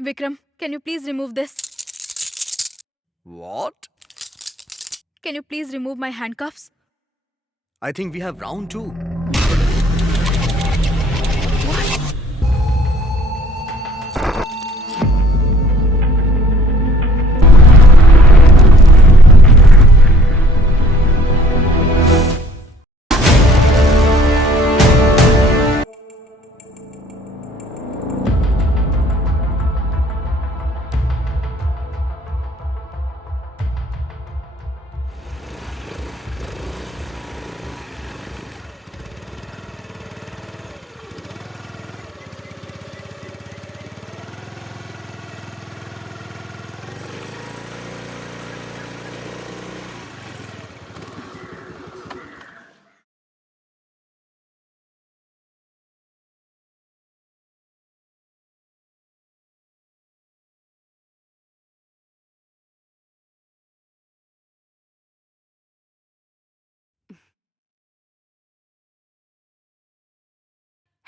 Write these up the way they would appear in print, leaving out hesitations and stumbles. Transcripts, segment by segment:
Vikram, can you please remove this? What? Can you please remove my handcuffs? I think we have round two.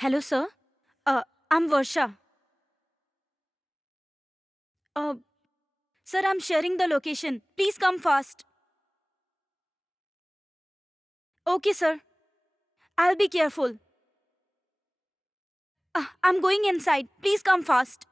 Hello, sir. I'm Varsha. Uh, Sir, I'm sharing the location. Please come fast. Okay, sir. I'll be careful. I'm going inside. Please come fast.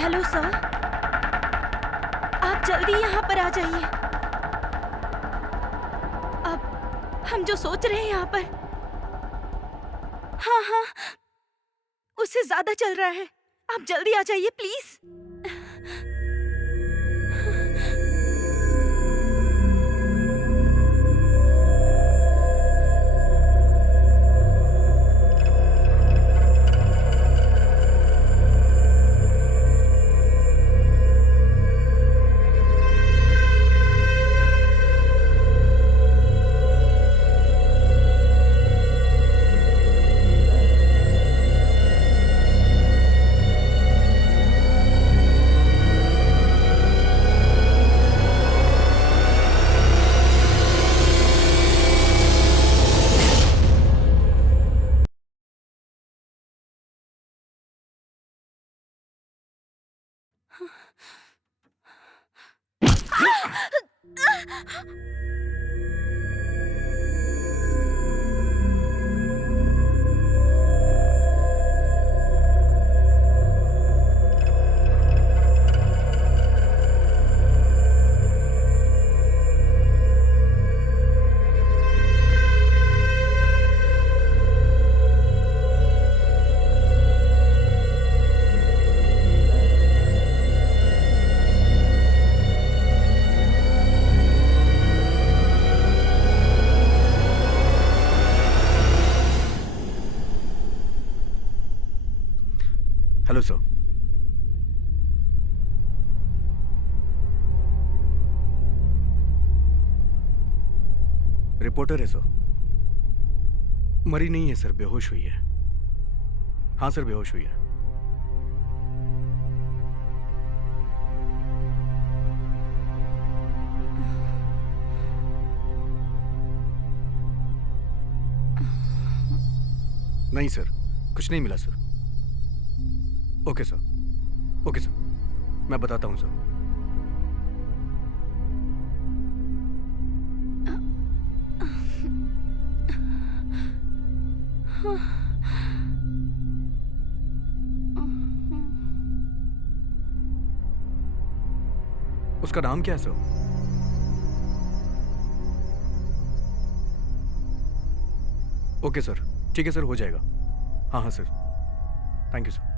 Hello, sir. आप जल्दी यहाँ पर आ जाइए। अब हम जो सोच रहे हैं यहाँ पर, हाँ हाँ, उससे ज्यादा चल रहा है। आप जल्दी आ जाइए, प्लीज। Hello sir. रिपोर्टर है सर। मरी नहीं है सर, बेहोश हुई है। हाँ सर, बेहोश हुई है। नहीं सर, कुछ नहीं मिला sir. Okay sir, okay sir, मैं बताता हूं सर। उसका नाम क्या है सर? ओके सर, ठीक है सर, हो जाएगा। हाँ हाँ सर, थैंक यू सर।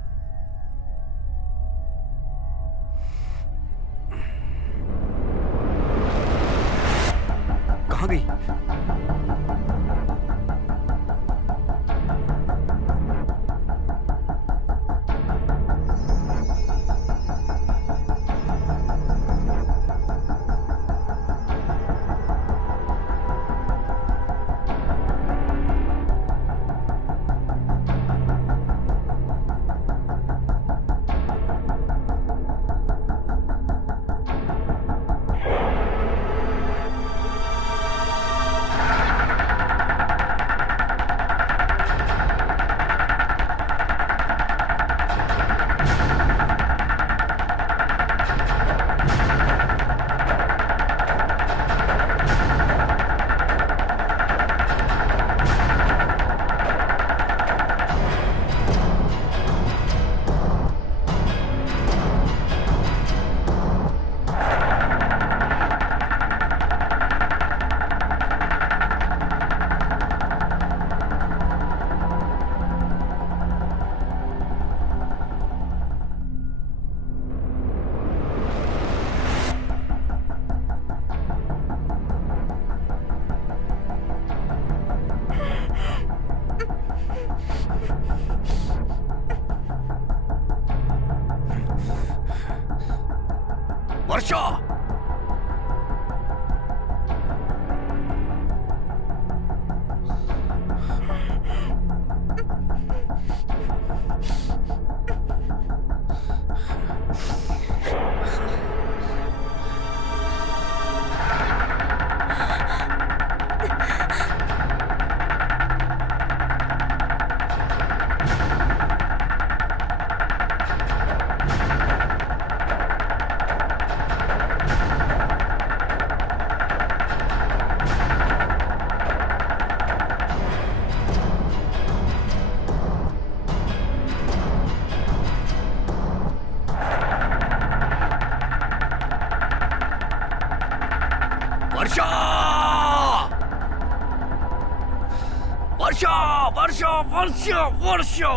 कहाँ गई? वर्षा! वर्षा! वर्षा! वर्षा! वर्षा! वर्षा!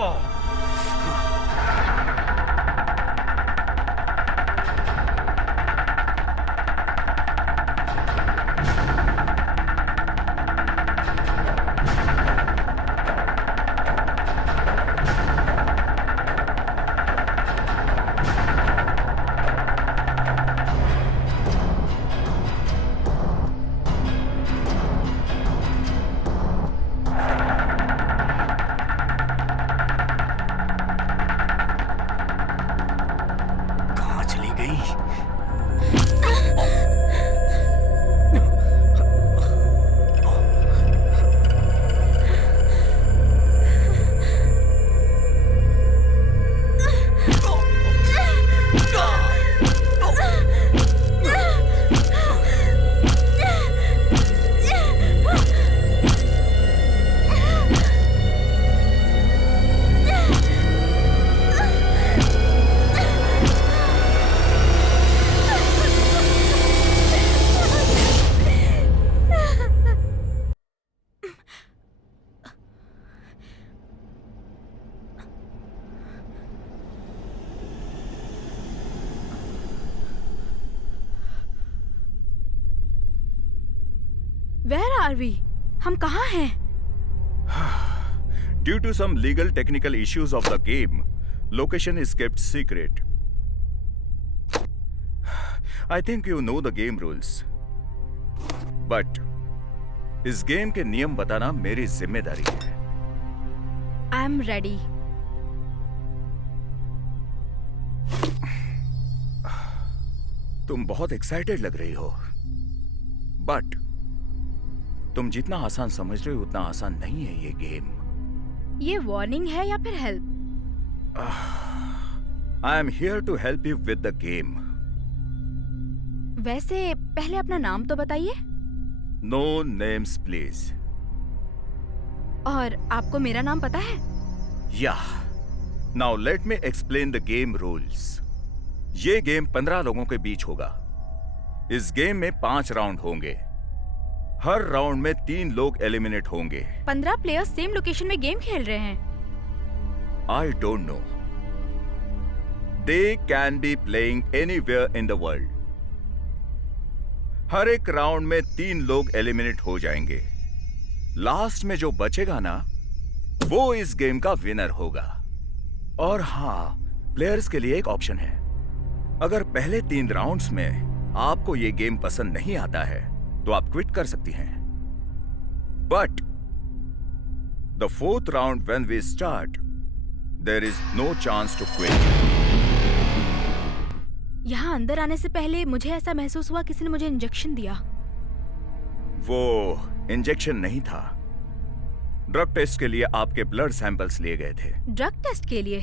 Are we? हम कहाँ हैं? Due to some legal technical issues of the game, location is kept secret. I think you know the game rules. But इस गेम के नियम बताना मेरी जिम्मेदारी है। I am ready. तुम बहुत एक्साइटेड लग रही हो, बट तुम जितना आसान समझ रहे हो उतना आसान नहीं है ये गेम। ये वार्निंग है या फिर help? I am here to help you with the game. वैसे पहले अपना नाम तो बताइए। No names please. और आपको मेरा नाम पता है? या now let me explain the game rules. ये गेम 15 लोगों के बीच होगा। इस गेम में 5 राउंड होंगे। हर राउंड में 3 लोग एलिमिनेट होंगे। 15 प्लेयर्स सेम लोकेशन में गेम खेल रहे हैं। I don't know. They can be playing anywhere in the world. हर एक राउंड में 3 लोग एलिमिनेट हो जाएंगे। लास्ट में जो बचेगा ना, वो इस गेम का विनर होगा। और हाँ, प्लेयर्स के लिए एक ऑप्शन है। अगर पहले 3 राउंड्स में आपको ये गेम पसंद नहीं आता है, तो आप क्विट कर सकती हैं। But the 4th round when we start, there is no chance to quit. यहाँ अंदर आने से पहले मुझे ऐसा महसूस हुआ किसी ने मुझे इंजेक्शन दिया। वो इंजेक्शन नहीं था। ड्रग टेस्ट के लिए आपके ब्लड सैंपल्स लिए गए थे। ड्रग टेस्ट के लिए?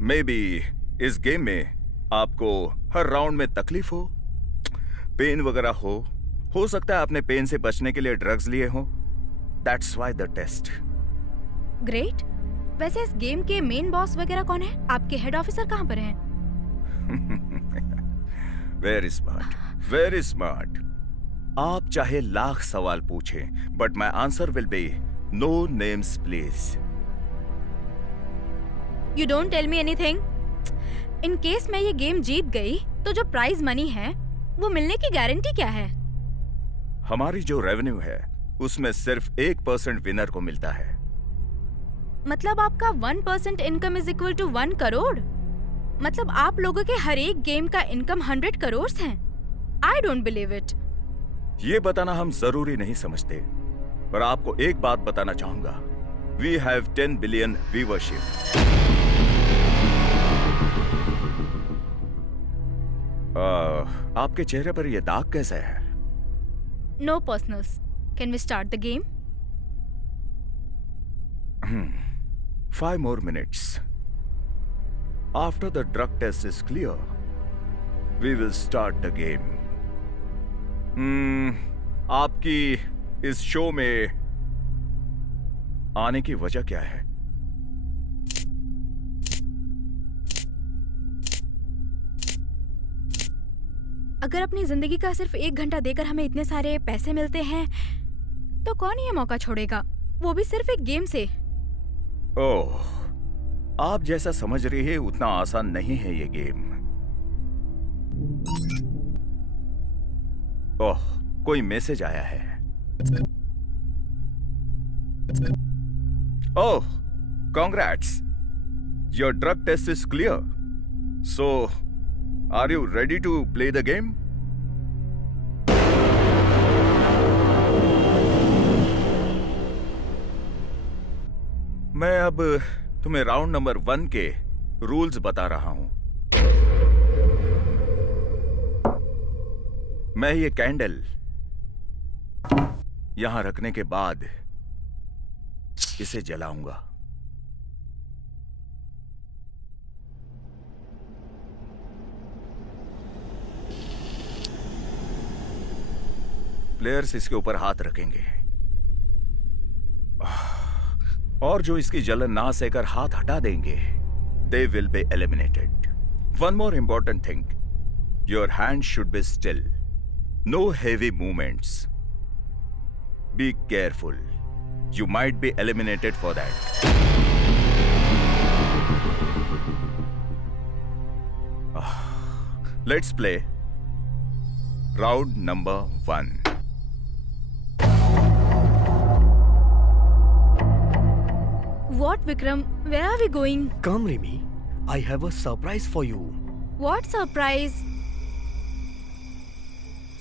मे बी इस गेम में आपको हर राउंड में तकलीफ हो, पेन वगैरह हो सकता है आपने पेन से बचने के लिए ड्रग्स लिए हो। That's why the test. Great. वैसे इस गेम के मेन बॉस वगैरह कौन है? आपके हेड ऑफिसर कहाँ पर हैं? Very smart, very smart. आप चाहे लाख सवाल पूछें, but my answer will be no names please. You don't tell me anything. In case मैं ये गेम जीत गई तो जो प्राइज मनी है वो मिलने की गारंटी क्या है? हमारी जो रेवेन्यू है उसमें सिर्फ 1% विनर को मिलता है। मतलब आपका 1% income is equal to 1 crore? मतलब आप लोगों के हर एक गेम का इनकम 100 करोड़ है? I don't believe it. ये बताना हम जरूरी नहीं समझते, पर आपको एक बात बताना चाहूंगा। We have 10 billion viewership. आपके चेहरे पर ये दाग कैसा है? No personals. Can we start the game? 5 more minutes. After the drug test is clear, we will start the game. आपकी इस शो में आने की वजह क्या है? अगर अपनी जिंदगी का सिर्फ 1 घंटा देकर हमें इतने सारे पैसे मिलते हैं तो कौन ये मौका छोड़ेगा, वो भी सिर्फ एक गेम से? ओह, आप जैसा समझ रही है उतना आसान नहीं है ये गेम। ओह, कोई मैसेज आया है। Oh, congrats, your drug test is clear. So are you ready to play the game? मैं अब तुम्हें राउंड नंबर 1 के रूल्स बता रहा हूं। मैं ये कैंडल यहां रखने के बाद इसे जलाऊंगा। प्लेयर्स इसके ऊपर हाथ रखेंगे और जो इसकी जलन ना सहकर हाथ हटा देंगे, they will be eliminated. One more important thing, your hand should be still. No heavy movements. Be careful. You might be eliminated for that. Let's play. Round number 1। What, Vikram? Where are we going? Come, Remy. I have a surprise for you. What surprise?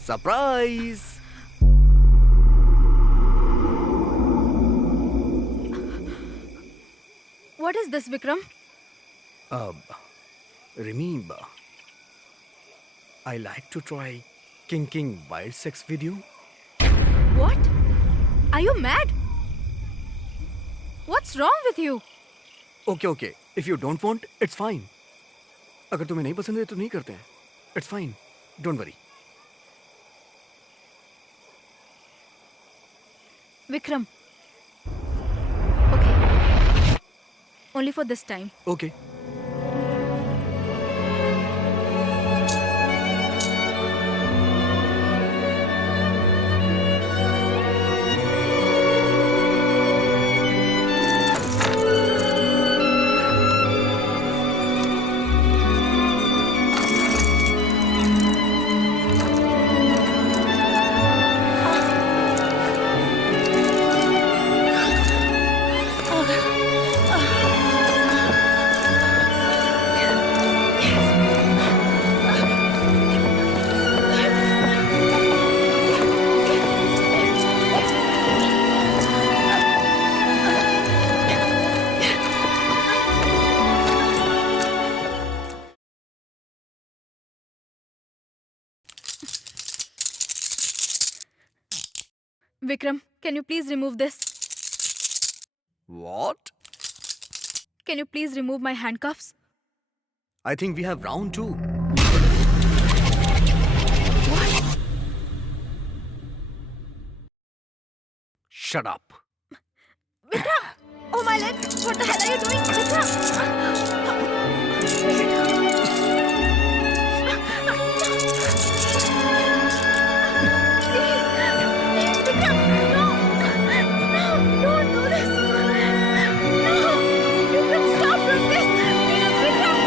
Surprise! What is this, Vikram? Remy, I like to try kinking wild sex with you. What? Are you mad? What's wrong with you? Okay. If you don't want, it's fine. अगर तुम्हें नहीं पसंद है तो नहीं करते हैं. It's fine. Don't worry. Vikram. Okay. Only for this time. Okay. Vikram, can you please remove this? What? Can you please remove my handcuffs? I think we have round 2. What? Shut up. Vikram! Oh my leg! What the hell are you doing? Vikram! Please, Vikram! No! No! Don't do this! No! Vikram, stop doing this! Please, Vikram!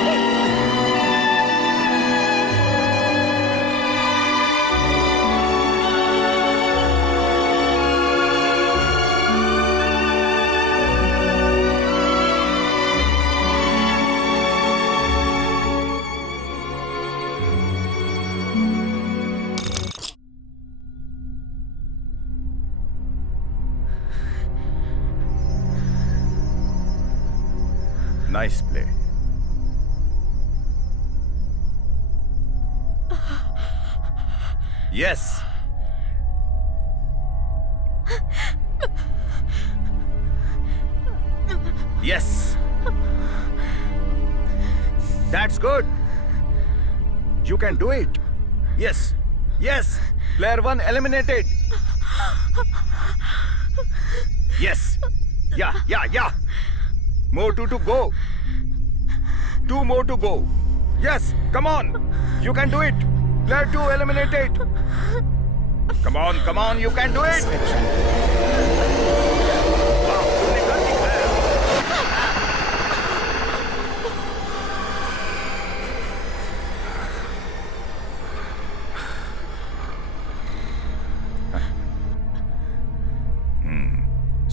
Nice play. Yes. Yes. That's good. You can do it. Yes. Yes. Player 1 eliminated. Yes. Yeah. More 2 to go. 2 more to go. Yes, come on. You can do it. Player 2 eliminated. Come on, you can do it. Wow, तुमने कर दिखाया.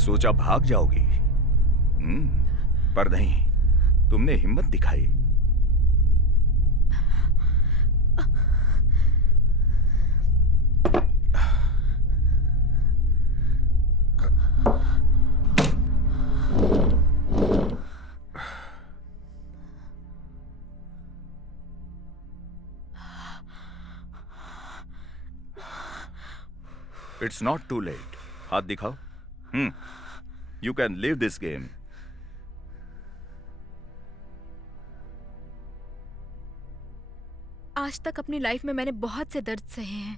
सोचा भाग जाओगी. पर नहीं, तुमने हिम्मत दिखाई. It's not too late. हाथ दिखाओ. You can leave this game. आज तक अपनी लाइफ में मैंने बहुत से दर्द सहे हैं.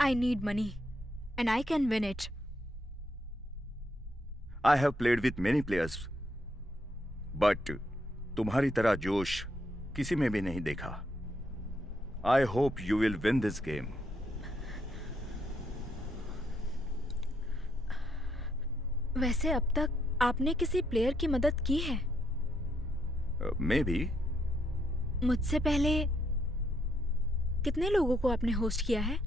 I need money and I can win it. I have played with many players, but तुम्हारी तरह जोश किसी में भी नहीं देखा. I hope you will win this game. वैसे अब तक आपने किसी प्लेयर की मदद की है? Maybe. मुझसे पहले कितने लोगों को आपने होस्ट किया है?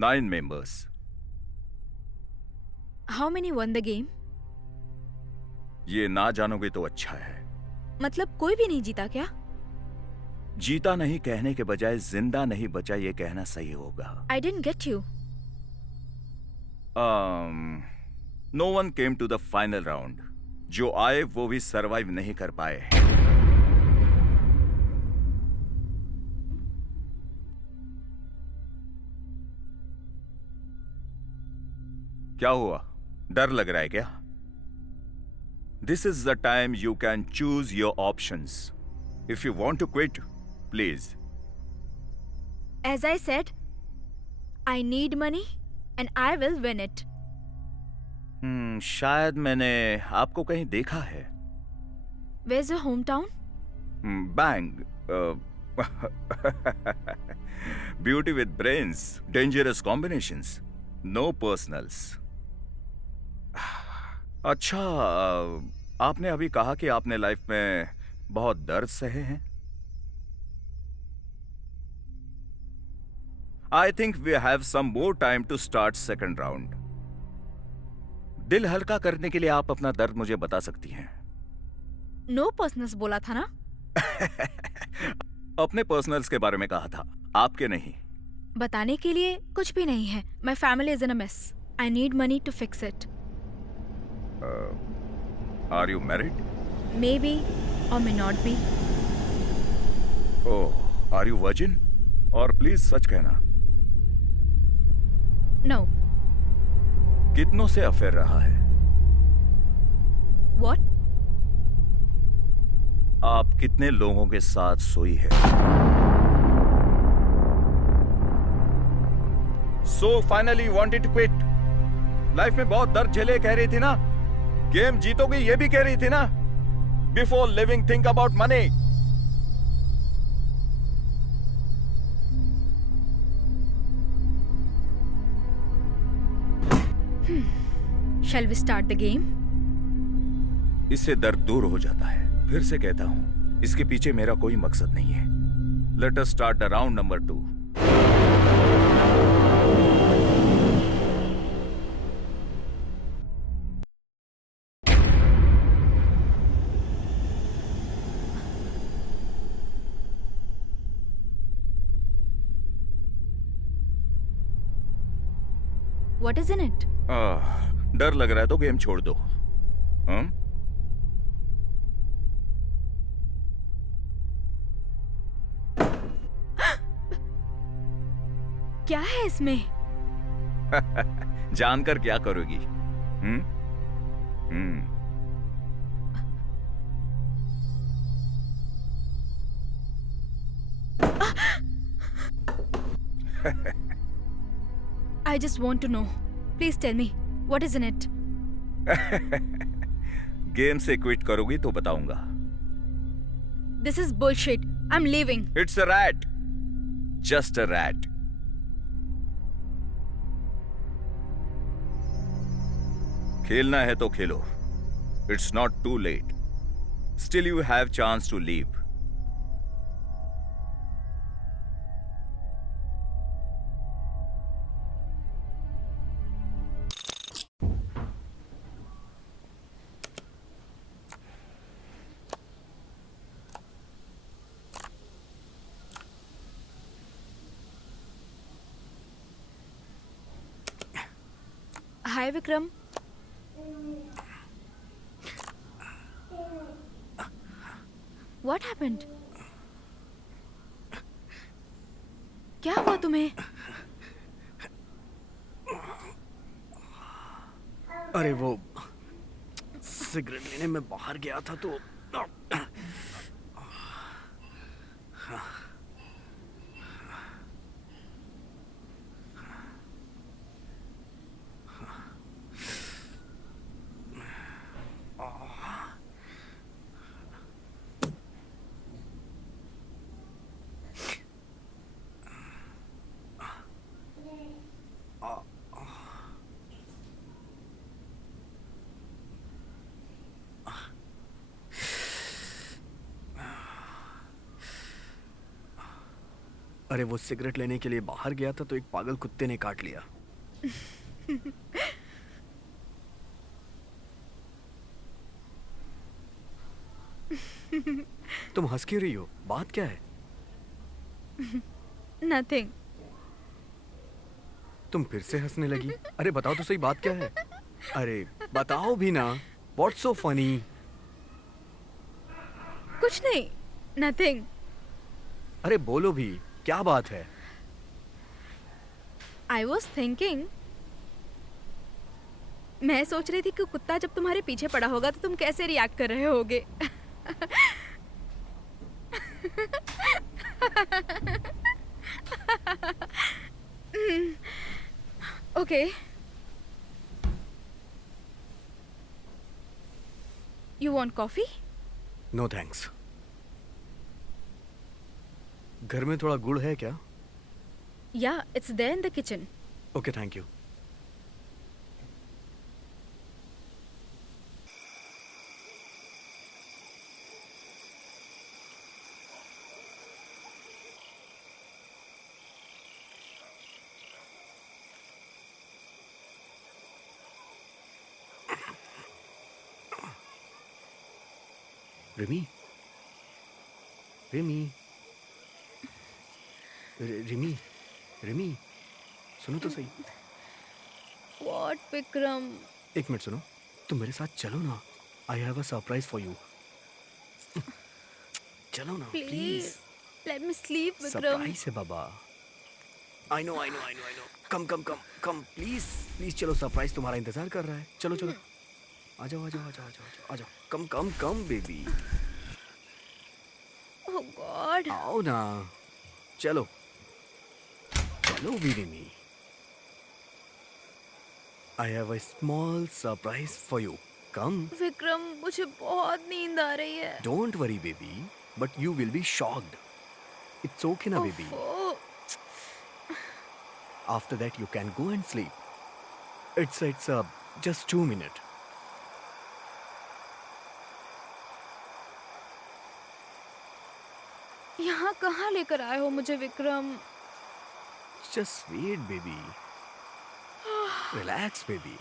9 members. How many one the game? ये ना जानोगे तो अच्छा है। मतलब कोई भी नहीं जीता क्या? जीता नहीं कहने के बजाय जिंदा नहीं बचा ये कहना सही होगा। I didn't get you. No one came to the final round. जो आए वो भी सरवाइव नहीं कर पाए। क्या हुआ? डर लग रहा है क्या? This is the time you can choose your options. If you want to quit, please. As I said, I need money and I will win it. शायद मैंने आपको कहीं देखा है। Where's your hometown? Bang. Beauty with brains, dangerous combinations, no personals. अच्छा, आपने अभी कहा कि आपने लाइफ में बहुत दर्द सहे हैं। I think we have some more time to start second round. दिल हल्का करने के लिए आप अपना दर्द मुझे बता सकती हैं। No personals बोला था ना? अपने पर्सनल्स के बारे में कहा था, आपके नहीं। बताने के लिए कुछ भी नहीं है। My family is in a mess. I need money to fix it. Are you married? Maybe or may not be. Oh, are you virgin? और प्लीज सच कहना, No. कितनों से अफेयर रहा है? What? आप कितने लोगों के साथ सोई है? So finally you wanted to quit. Life में बहुत दर्द झेले कह रही थी ना, गेम जीतोगी ये भी कह रही थी ना। Before living, think about money. Shall we start the game? इससे दर्द दूर हो जाता है। फिर से कहता हूं, इसके पीछे मेरा कोई मकसद नहीं है। Let us start the round number 2. What is in it? डर लग रहा है तो गेम छोड़ दो। क्या है इसमें? जानकर क्या करोगी? I just want to know. Please tell me, what is in it? Game से क्विट करोगी तो बताऊंगा। This is bullshit. I'm leaving. It's a rat. Just a rat. खेलना है तो खेलो। It's not too late. Still you have chance to leave. Hi, Vikram. What happened? क्या हुआ तुम्हें? अरे वो सिगरेट लेने में बाहर गया था तो अरे वो सिगरेट लेने के लिए बाहर गया था तो एक पागल कुत्ते ने काट लिया। तुम हंस क्यों रही हो? बात क्या है? नथिंग। तुम फिर से हंसने लगी। अरे बताओ तो सही, बात क्या है? अरे बताओ भी ना। What's so funny? कुछ नहीं, नथिंग। अरे बोलो भी, क्या बात है? आई वॉज थिंकिंग, मैं सोच रही थी कि कुत्ता जब तुम्हारे पीछे पड़ा होगा तो तुम कैसे रिएक्ट कर रहे होगे। Okay, you want coffee? No thanks. घर में थोड़ा गुड़ है क्या? या it's there in the kitchen. Okay, thank you. Rimi, Rimi, Rimi, Rimi, सुनो तो सही। व्हाट विक्रम? एक मिनट सुनो, तुम मेरे साथ चलो ना। I have a surprise for you. चलो ना please please. Let me sleep Vikram. Surprise है बाबा। I know I know I know I know. Come come come come please please, चलो, सरप्राइज तुम्हारा इंतजार कर रहा है। चलो चलो, आ जाओ आ जाओ आ जाओ आ जाओ आ जाओ। Come come come baby, oh god. आओ ना, चलो चलो वीरिमी। I have a small surprise for you. Come. Vikram, मुझे बहुत नींद आ रही है। Don't worry baby, but you will be shocked. It's okay ना बेबी। ओफो। After that you can go and sleep. It's just 2 minutes. यहाँ कहाँ लेकर आए हो मुझे Vikram? Just wait baby. Relax baby.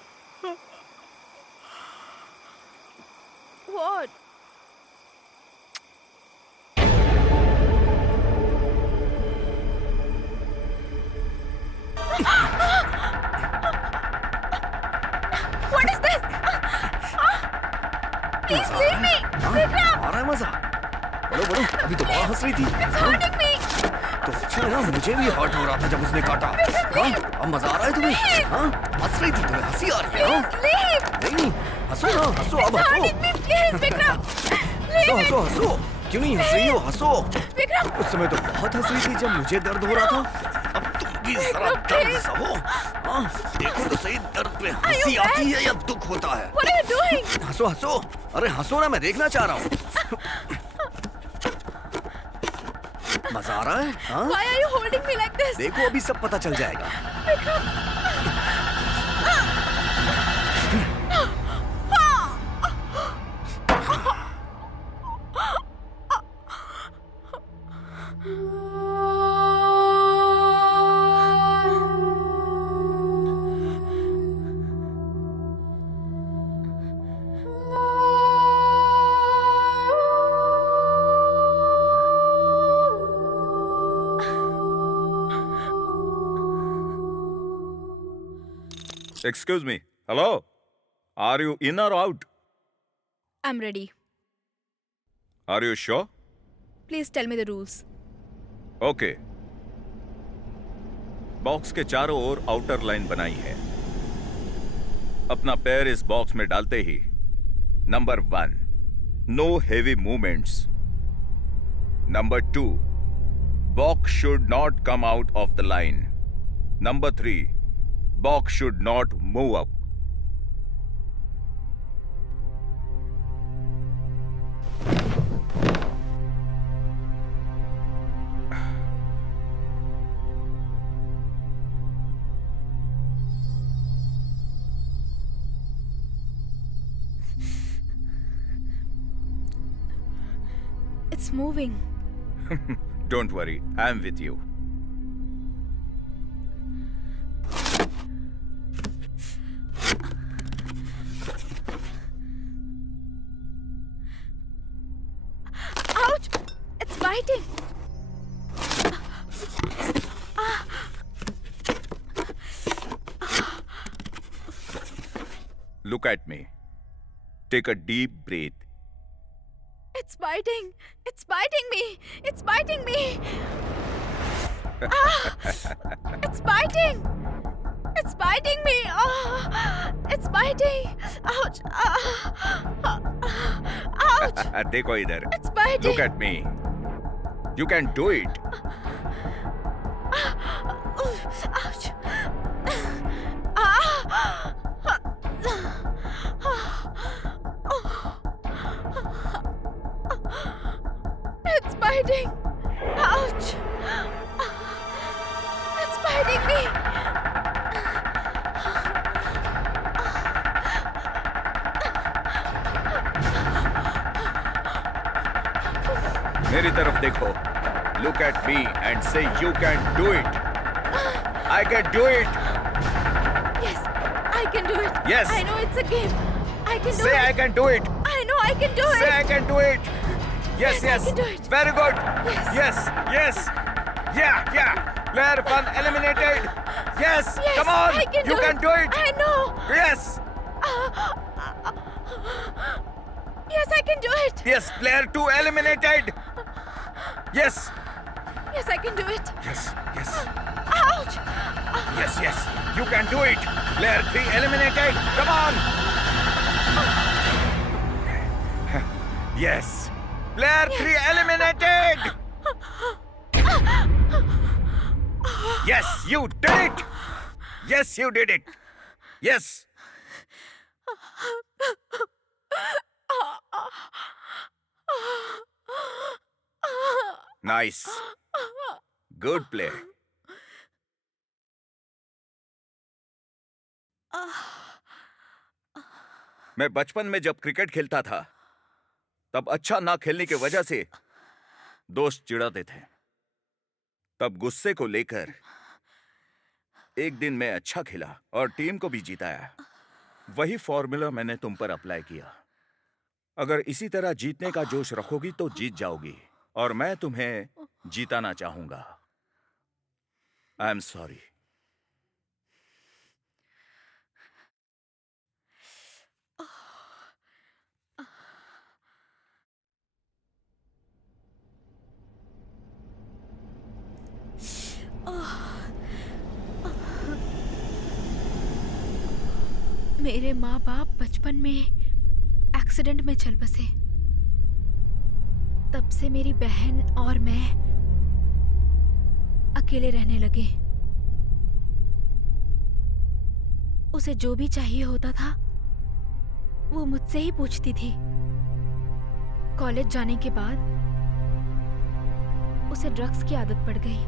What? What is this? Please leave me, Vikram. आ रहा है मजा? बोलो बोलो, अभी तो बहुत हंस रही थी। It's hurting me. तो अच्छा है ना, मुझे भी हर्ट हो रहा था जब उसने काटा। हाँ, अब मजा आ रहा है तुम्हें? हाँ, हंस रही थी, तुम्हें हंसी आ रही है? हाँ? Please leave. नहीं नहीं, हंसो ना, हंसो, अब It's हंसो। hurting me. Please, Vikram. हंसो हंसो हंसो, क्यों नहीं हंस रही हो? हंसो। Vikram. उस समय तो बहुत हंस रही थी जब मुझे दर्द हो रहा था। अब तुम भी जरा दर्द सहो। हाँ, देखो तो सही, दर्द पे हंसी आती है या दुख होता है? What are you doing? हंसो हंसो, अरे हंसो ना, मैं देखना चाह रहा हूँ। मजा आ रहा है? हाँ? Why are you holding me like this? देखो अभी सब पता चल जाएगा। Excuse me. Hello? Are you in or out? I'm ready. Are you sure? Please tell me the rules. Okay. Box के चारों ओर आउटर लाइन बनाई है। अपना पैर इस बॉक्स में डालते ही number 1, no heavy movements. Number 2, box should not come out of the line. Number 3, box should not move up. It's moving. Don't worry, I am with you. biting. Look at me. Take a deep breath. It's biting. It's biting me. It's biting me. It's biting. It's biting me. It's biting. Ouch. Ouch. देखो इधर. It's biting. Look at me. You can do it. Ouch. It's biting. Ouch. It's biting me. मेरी तरफ देखो. Look at me and say you can do it. I can do it. Yes, I can do it. Yes. I know it's a game. I can do Say it. I can do it. I know I can do Say it. I can do it. Yes, Yes, I yes. can do it. Very good. Yes. Yes, yes. Yeah, yeah. Player 1 eliminated. Yes. Yes, Come on. I can You do can it. do it. I know. Yes. Yes, I can do it. Yes. Player 2 eliminated. Yes. Yes, I can do it. Yes. Yes. Ouch. Yes, yes. You can do it. Player 3 eliminated. Come on. Yes. Player 3 eliminated. Yes, you did it. Yes, you did it. Yes. Nice. Good play. मैं बचपन में जब cricket खेलता था तब अच्छा ना खेलने की वजह से दोस्त चिढ़ाते थे. तब गुस्से को लेकर एक दिन मैं अच्छा खेला और टीम को भी जिताया. वही फॉर्मूला मैंने तुम पर अप्लाई किया. अगर इसी तरह जीतने का जोश रखोगी तो जीत जाओगी और मैं तुम्हें जीताना चाहूंगा. I am sorry. मेरे माँ बाप बचपन में एक्सीडेंट में चल बसे. तब से मेरी बहन और मैं अकेले रहने लगे. उसे जो भी चाहिए होता था वो मुझसे ही पूछती थी. कॉलेज जाने के बाद उसे ड्रग्स की आदत पड़ गई.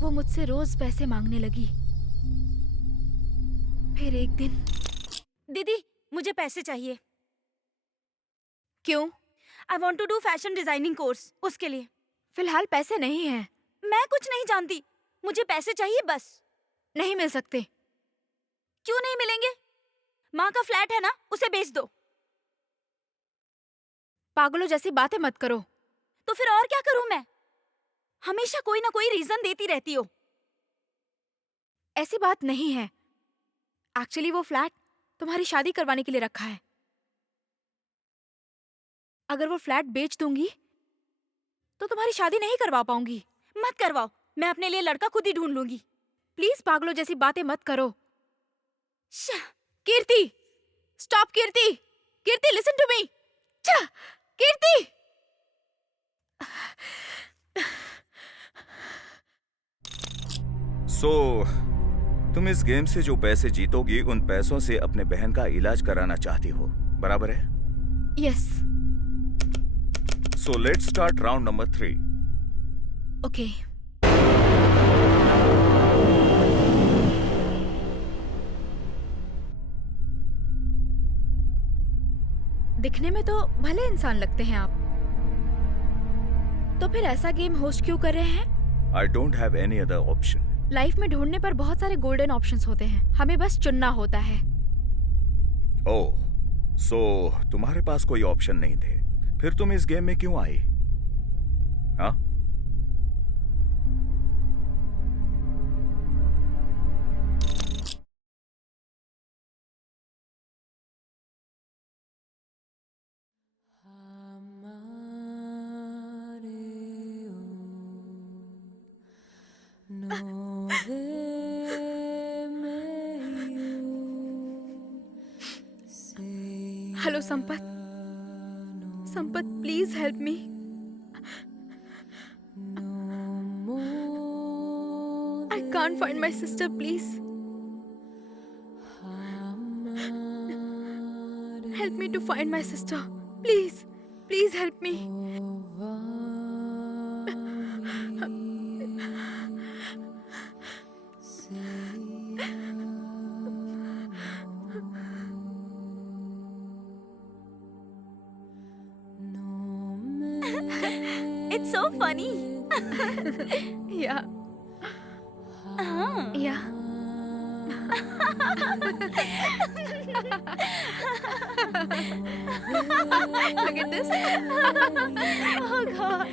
वो मुझसे रोज पैसे मांगने लगी. फिर एक दिन. दीदी, मुझे पैसे चाहिए. क्यों? I want to do fashion designing course. उसके लिए. फिलहाल पैसे नहीं हैं. मैं कुछ नहीं जानती. मुझे पैसे चाहिए बस. नहीं मिल सकते. क्यों नहीं मिलेंगे? माँ का फ्लैट है ना, उसे बेच दो. पागलों जैसी बातें मत करो. तो फिर और क्या करूं मैं? हमेशा कोई ना कोई रीजन देती रहती हो. ऐसी बात नहीं है. एक्चुअली वो फ्लैट तुम्हारी शादी करवाने के लिए रखा है. अगर वो फ्लैट बेच दूंगी तो तुम्हारी शादी नहीं करवा पाऊंगी. मत करवाओ. मैं अपने लिए लड़का खुद ही ढूंढ लूंगी. प्लीज पागलों जैसी बातें मत करो. Kirti, stop. Kirti, Kirti, listen to me. Kirti. तुम इस गेम से जो पैसे जीतोगी उन पैसों से अपने बहन का इलाज कराना चाहती हो, बराबर है? Yes. So let's start round number 3. Okay. दिखने में तो भले इंसान लगते हैं आप. तो फिर ऐसा गेम होस्ट क्यों कर रहे हैं? I don't have any other option. Life में ढूंढने पर बहुत सारे गोल्डन ऑप्शंस होते हैं. हमें बस चुनना होता है. ओह, तुम्हारे पास कोई ऑप्शन नहीं थे, फिर तुम इस गेम में क्यों आई? हाँ? Hello Sampat, Sampat please help me. I can't find my sister, please help me to find my sister, please please help me. It's so funny. या हाँ. या Look at this. Oh God.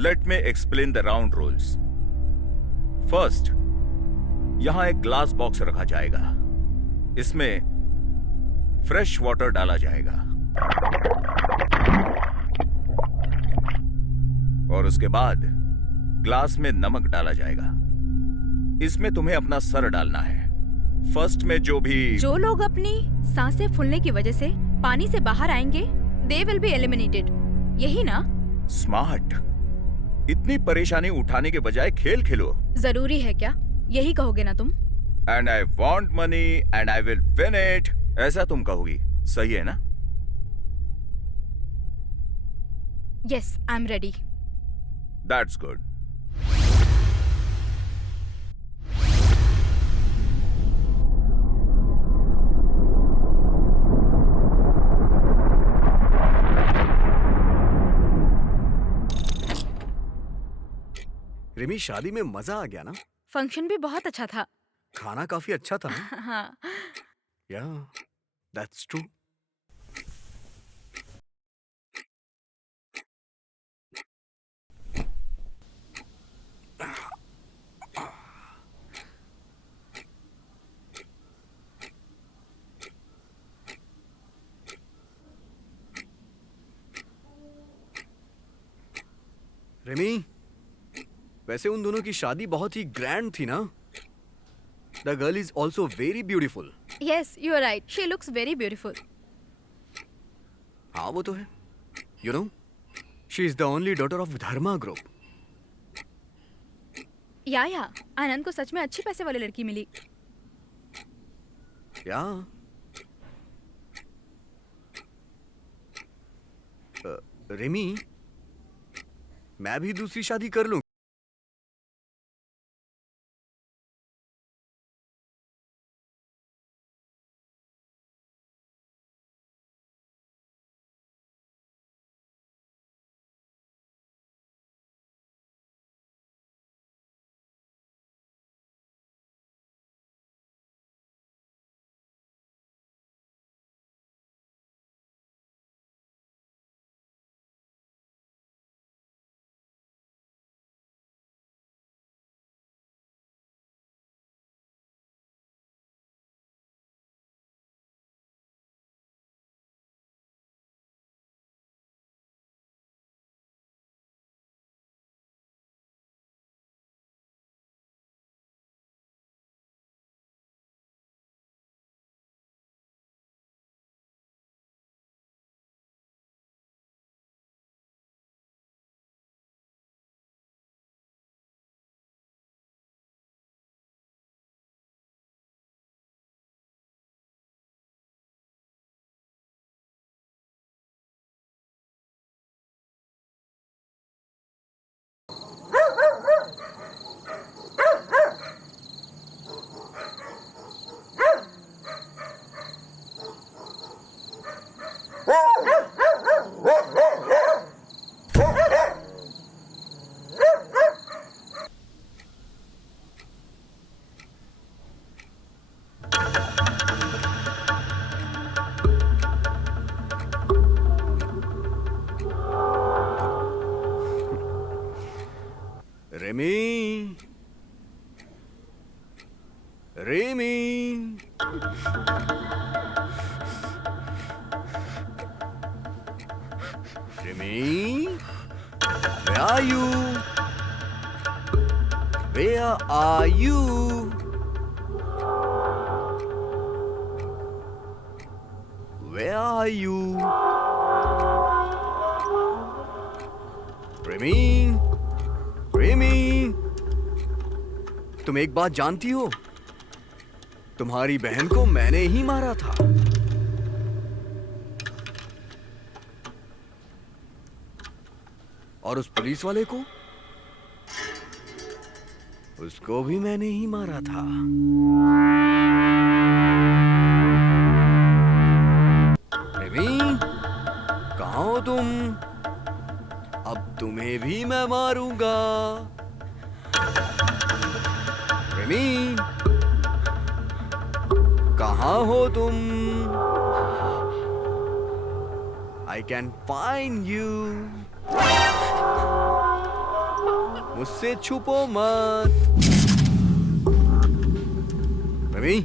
Late me explain the round rules. First, यहां एक glass box रखा जाएगा, इसमें fresh water डाला जाएगा और उसके बाद ग्लास में नमक डाला जाएगा। इसमें तुम्हें अपना सर डालना है। फर्स्ट में जो लोग अपनी सांसें फूलने की वजह से पानी से बाहर आएंगे, दे विल बी एलिमिनेटेड, यही ना? स्मार्ट। इतनी परेशानी उठाने के बजाय खेल खेलो। जरूरी है क्या? यही कहोगे ना तुम? And I want money and I will win it, ऐसा तुम कहोगी, सही है ना? Yes, I am ready. That's good. Rimi, शादी में मजा आ गया ना? फंक्शन भी बहुत अच्छा था। खाना काफी अच्छा था ना? हाँ। या, दैट्स ट्रू। रिमी, वैसे उन दोनों की शादी बहुत ही ग्रैंड थी ना? The girl is also very beautiful. Yes, you are right, she looks very beautiful. हाँ, वो तो है। You know, she is the only daughter of Dharma group. या आनंद को सच में अच्छी पैसे वाली लड़की मिली। या रिमी, मैं भी दूसरी शादी कर लूं? Remy, Remy, Remy, where are you? Where are you? Where are you? Remy, Remy, तुम एक बात जानती हो? तुम्हारी बहन को मैंने ही मारा था। और उस पुलिस वाले को, उसको भी मैंने ही मारा था। रेमी, कहाँ हो तुम? अब तुम्हें भी मैं मारूंगा। रेमी, कहाँ हो तुम? I can find you. मुझसे छुपो मत। रेमी,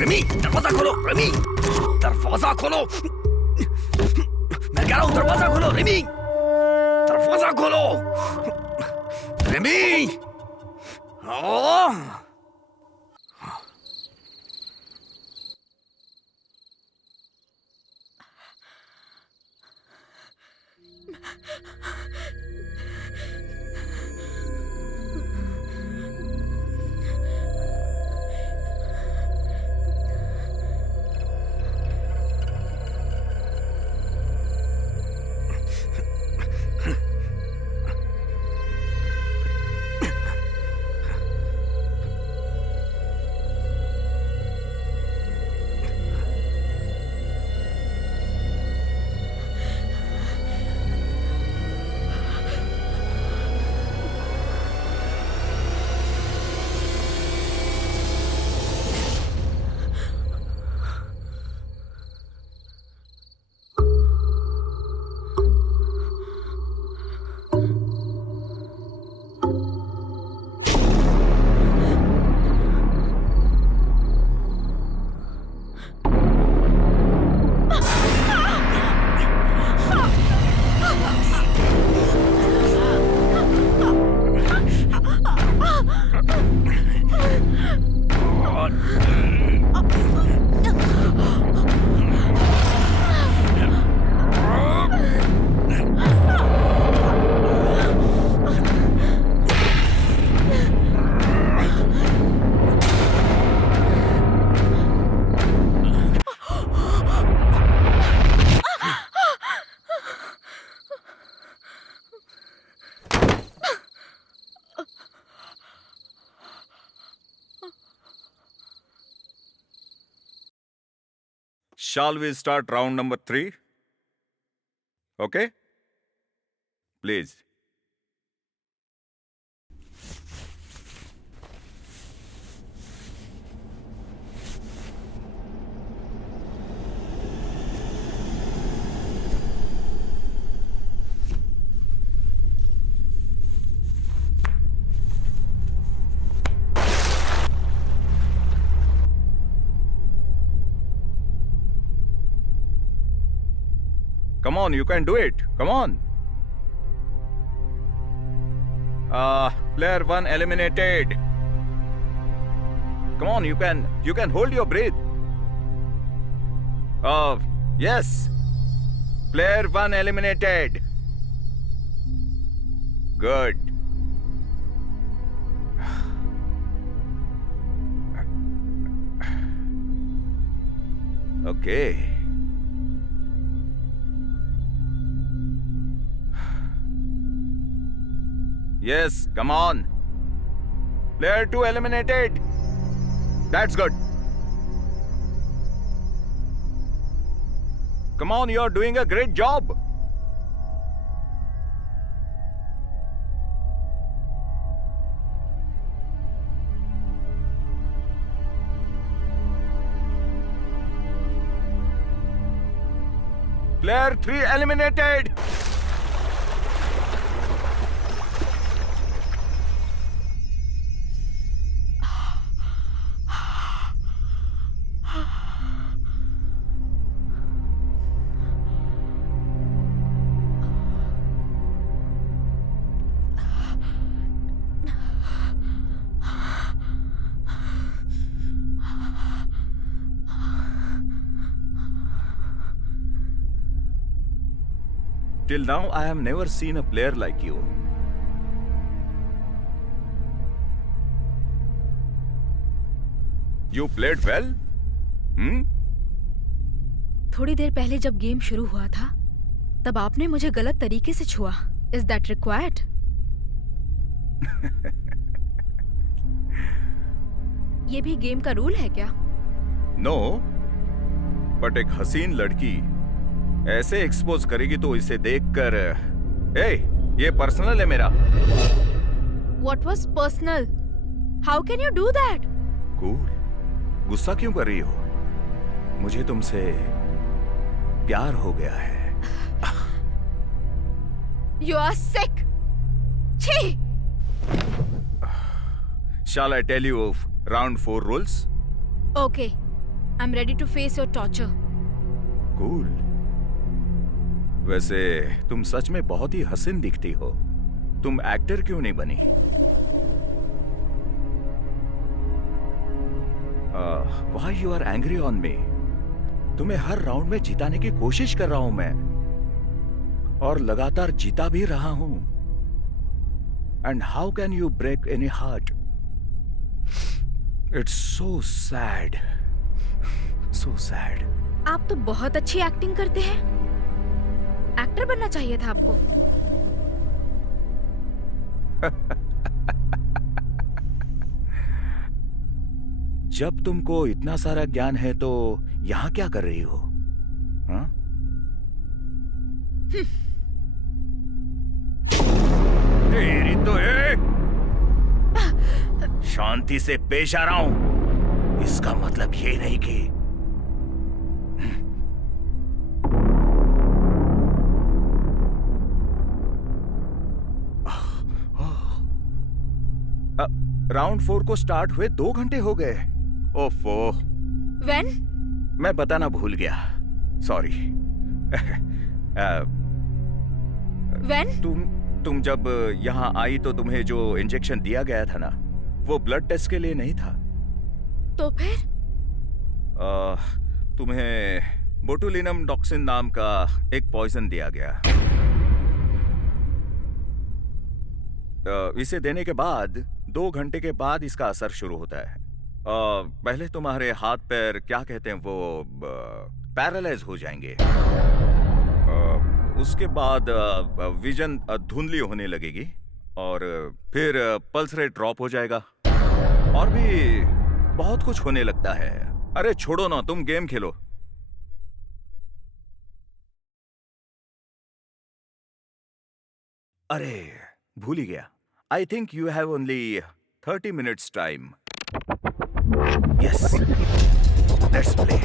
रेमी, दरवाजा खोलो। रेमी, दरवाजा खोलो। मैं कह रहा हूं दरवाजा खोलो। रेमी, दरवाजा खोलो। Remy, Shall we start round number 3? Okay? Please. Come on, you can do it. Come on. Player 1 eliminated. Come on, you can hold your breath. Yes. Player 1 eliminated. Good. Okay. Yes, come on. Player 2 eliminated. That's good. Come on, you're doing a great job. Player 3 eliminated. Till now, I have never seen a player like you. You played well? Hmm? थोड़ी देर पहले जब game शुरू हुआ था तब आपने मुझे गलत तरीके से छुआ. Is that required? ये भी गेम का रूल है क्या? No, but एक हसीन लड़की ऐसे एक्सपोज करेगी तो इसे देखकर ये पर्सनल है मेरा. What was personal? How can you do that? Cool. गुस्सा क्यों कर रही हो? मुझे तुमसे प्यार हो गया है. You are sick. छी! Shall I tell you of round 4 rules? Okay, I'm ready to face your torture. Cool. वैसे तुम सच में बहुत ही हसीन दिखती हो. तुम एक्टर क्यों नहीं बनी? Why you are angry on me? तुम्हें हर राउंड में जिताने की कोशिश कर रहा हूं मैं और लगातार जीता भी रहा हूं. And how can you break any heart? It's so sad. So sad. आप तो बहुत अच्छी एक्टिंग करते हैं. एक्टर बनना चाहिए था आपको. जब तुमको इतना सारा ज्ञान है तो यहां क्या कर रही हो? हाँ? तेरी तो शांति से पेश आ रहा हूं. इसका मतलब ये नहीं कि राउंड 4 को स्टार्ट हुए 2 घंटे हो गए. ओफो. When? मैं बताना भूल गया. सॉरी. When? तुम जब यहाँ आई तो तुम्हें जो इंजेक्शन दिया गया था ना, वो ब्लड टेस्ट के लिए नहीं था. तो फिर? तुम्हें बोटुलिनम टॉक्सिन नाम का एक पॉइजन दिया गया. इसे देने के बाद 2 घंटे के बाद इसका असर शुरू होता है. पहले तुम्हारे हाथ पैर क्या कहते हैं वो पैरालाइज हो जाएंगे. उसके बाद विजन धुंधली होने लगेगी और फिर पल्स रेट ड्रॉप हो जाएगा और भी बहुत कुछ होने लगता है. अरे छोड़ो ना, तुम गेम खेलो. अरे भूल ही गया. I think you have only 30 minutes time. Yes. Let's play.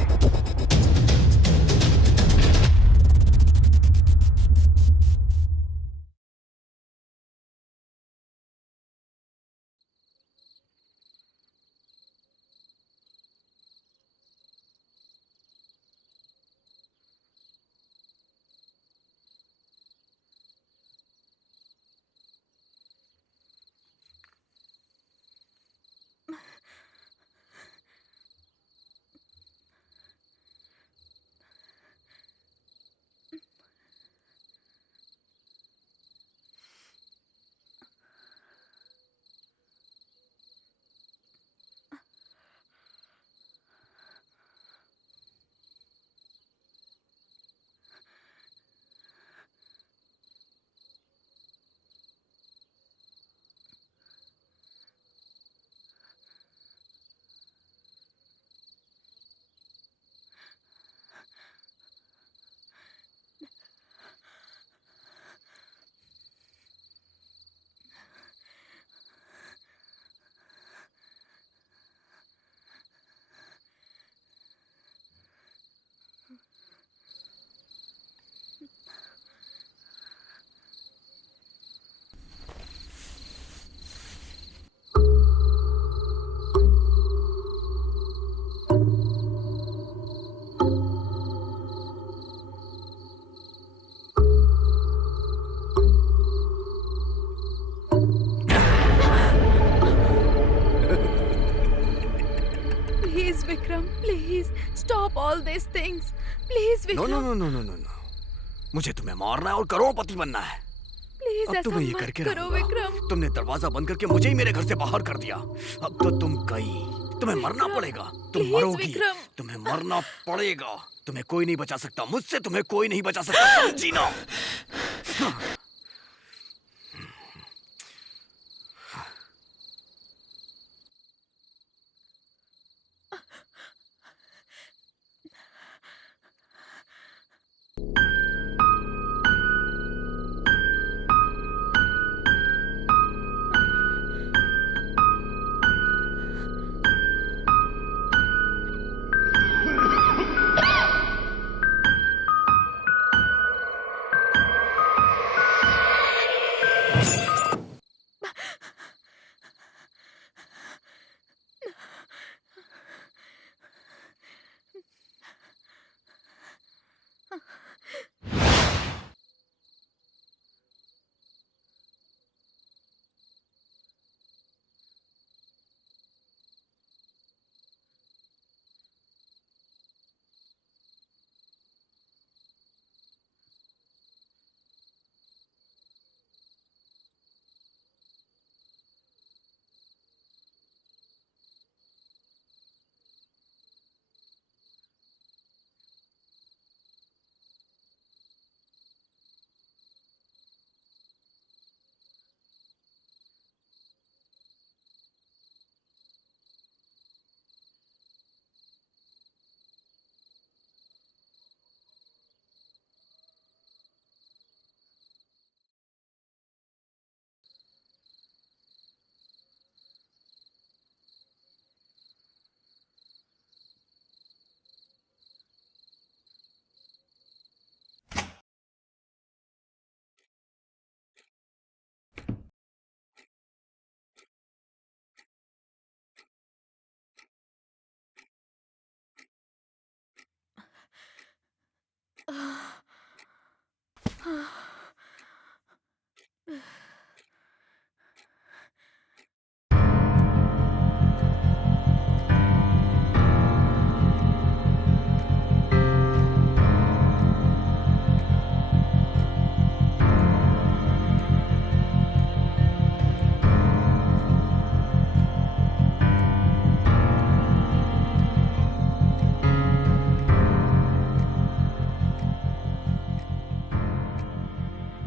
Please, Vikram, please stop all these things. Please, no Vikram. No no no no no no, मुझे तुम्हें मारना है और करोड़पति बनना है। Please, अब ऐसा तुम्हें ये मत करके करो, रहूंगा। विक्रम. तुमने दरवाजा बंद करके मुझे ही मेरे घर से बाहर कर दिया। अब तो तुम गई। तुम्हें मरना विक्रम, पड़ेगा। तुम please, मरोगी। विक्रम. तुम्हें मरना पड़ेगा। तुम्हें कोई नहीं बचा सकता। मुझसे तुम्हें कोई नहीं बचा सकता। समझी ना?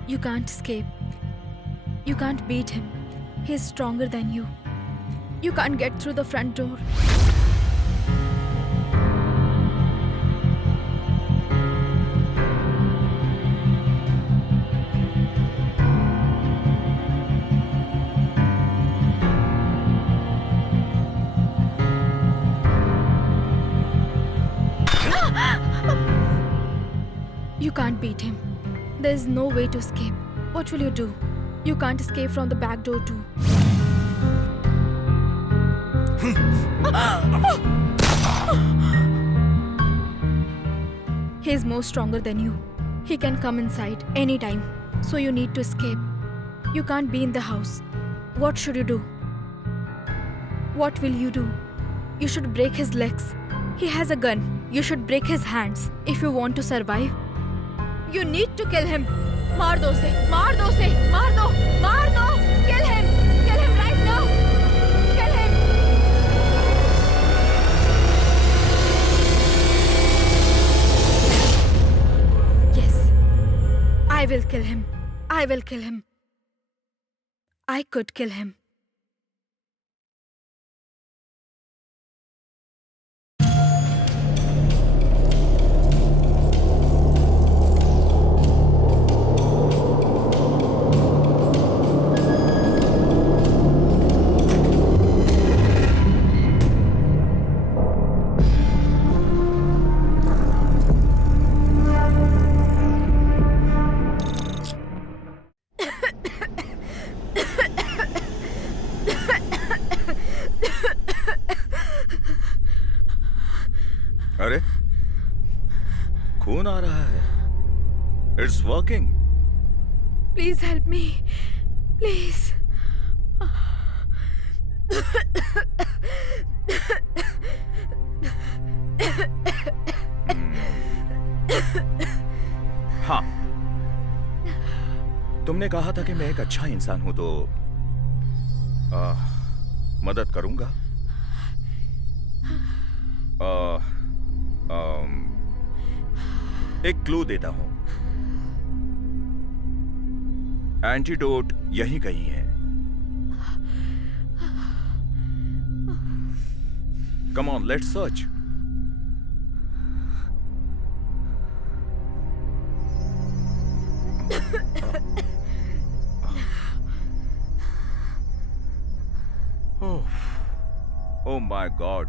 You can't escape. You can't beat him. He's stronger than you. You can't get through the front door. You can't beat him. There is no way to escape. What will you do? You can't escape from the back door too. He is more stronger than you. He can come inside anytime. So you need to escape. You can't be in the house. What should you do? What will you do? You should break his legs. He has a gun. You should break his hands if you want to survive. You need to kill him. मार दो उसे, मार दो उसे, मार दो, मार दो. Kill him right now. Kill him. Yes, I will kill him. I will kill him. I could kill him. अरे खून आ रहा है. It's working. Please help me. Please. तुमने कहा था कि मैं एक अच्छा इंसान हूं, तो मदद करूंगा। एक क्लू देता हूं। एंटीडोट यहीं कहीं है। Come on, let's search. Oh my God,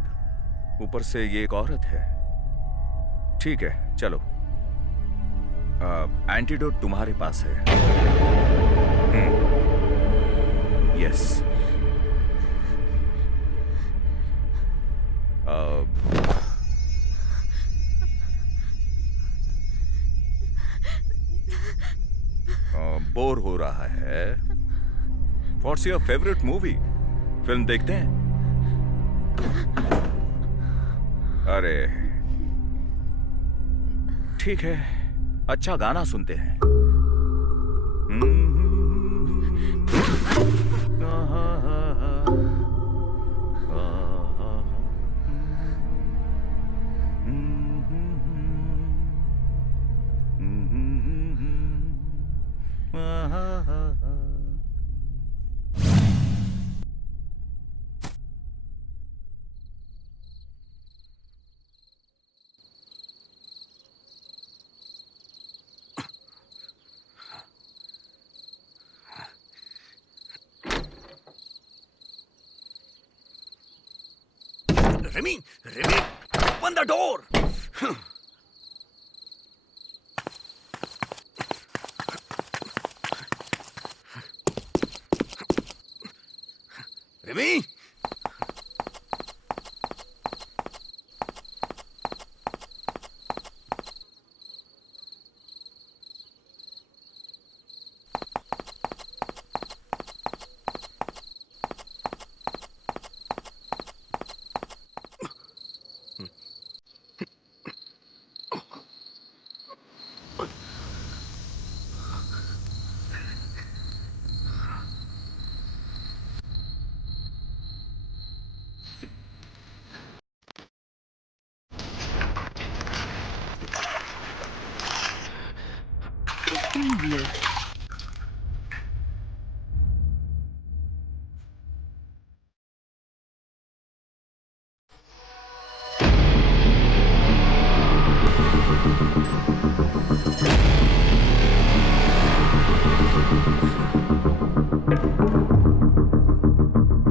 ऊपर से ये एक औरत है। ठीक है, चलो। एंटीडोट तुम्हारे पास है। यस। बोर हो रहा है। What's your favourite movie? Film देखते हैं? अरे ठीक है, अच्छा गाना सुनते हैं। Rimi, Rimi, open the door. Rimi,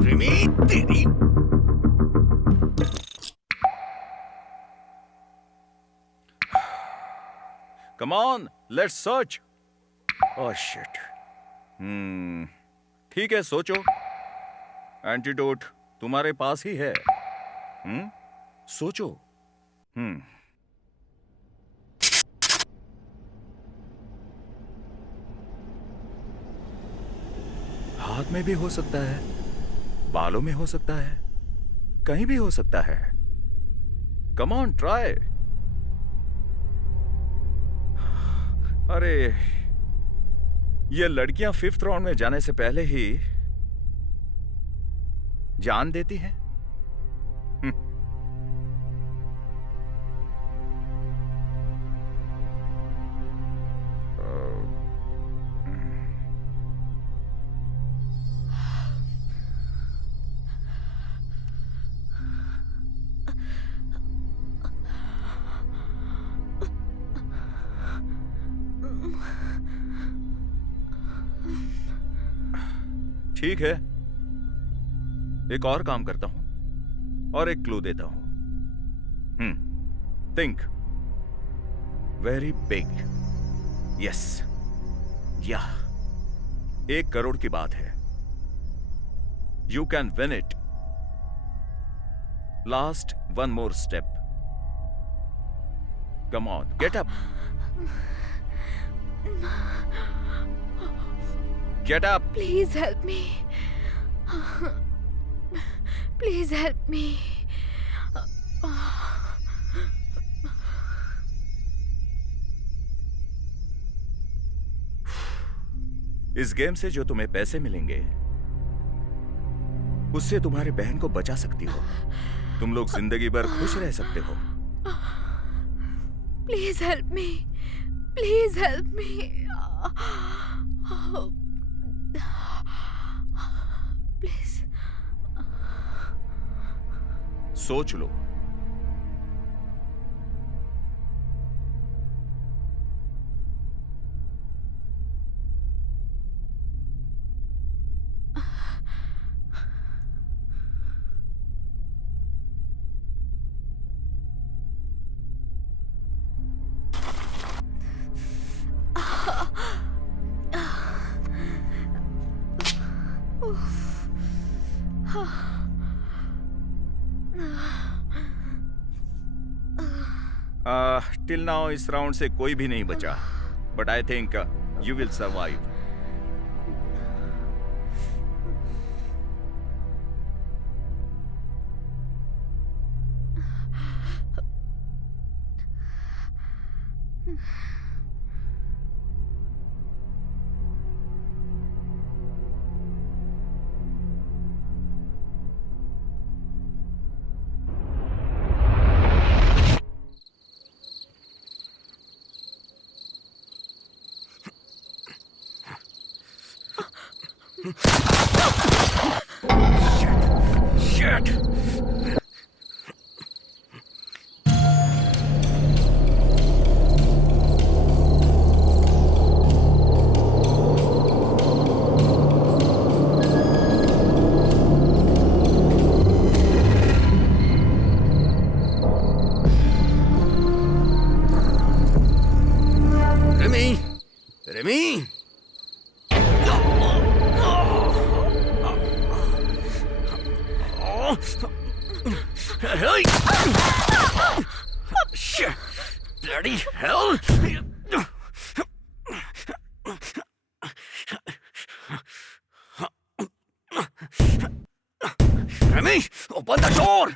Rimi, तेरी। Come on, let's search. Oh shit. ठीक है, सोचो। एंटीडोट तुम्हारे पास ही है। सोचो। हाथ में भी हो सकता है, बालों में हो सकता है, कहीं भी हो सकता है। Come on, try. अरे, ये लड़कियां 5th राउंड में जाने से पहले ही जान देती हैं। ठीक है, एक और काम करता हूं और एक क्लू देता हूं। Think very big. यस, या 1 करोड़ की बात है। You can win it. Last one more step. Come on, get up. Get up. Please help me. Please help me. इस गेम से जो तुम्हें पैसे मिलेंगे उससे तुम्हारे बहन को बचा सकती हो। तुम लोग जिंदगी भर खुश रह सकते हो। Please help me. Please help me. Please. सोच लो। टिल नाउ इस राउंड से कोई भी नहीं बचा, but I think you will survive. Shit! Remy! Remy! Hey! Shit! Bloody hell! Remy, open the door!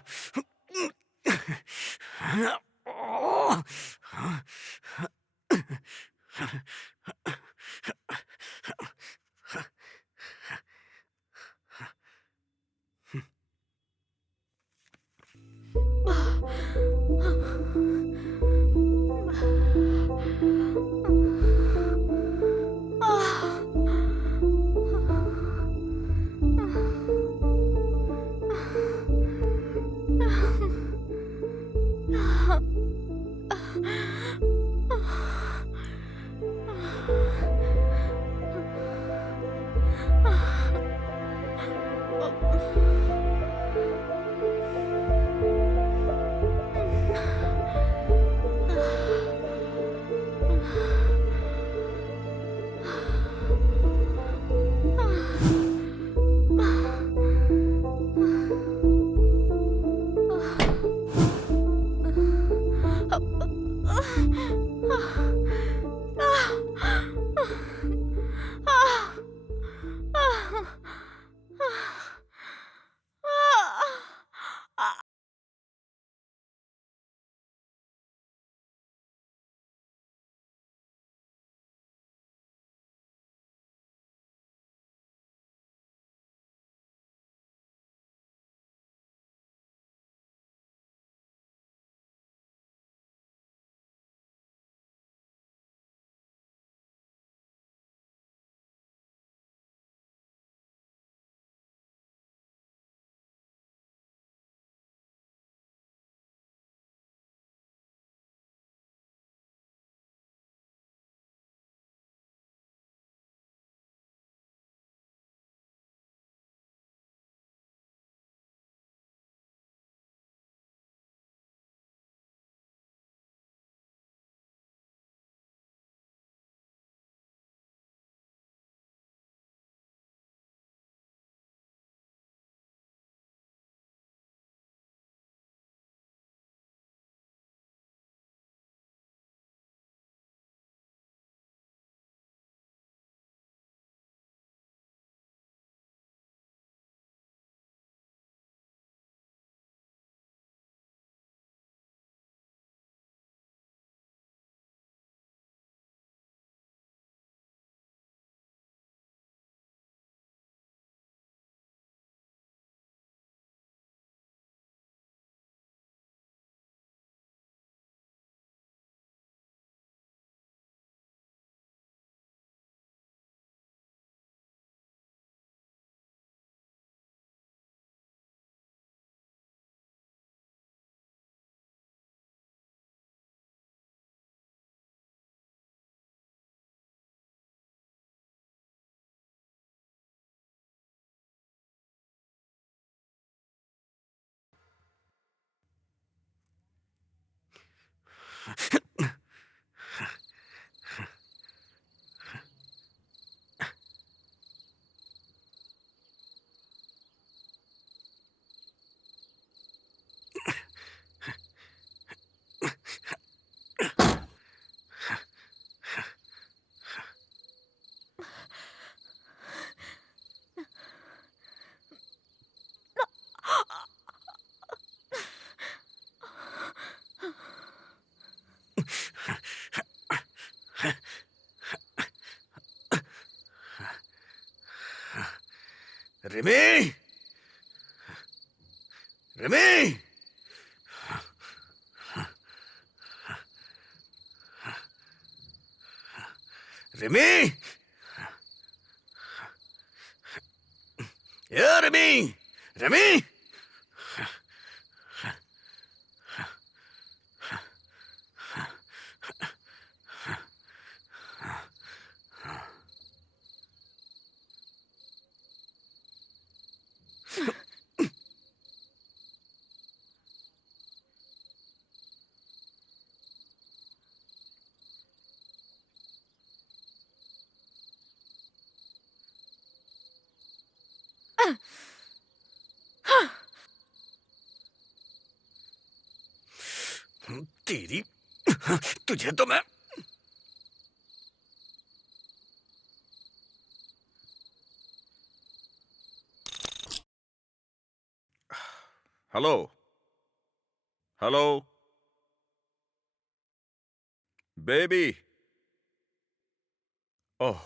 Rimi, Rimi, Rimi, ए रिमी, रिमी, तेरी, तुझे तो मैं। Hello, hello, baby. Oh,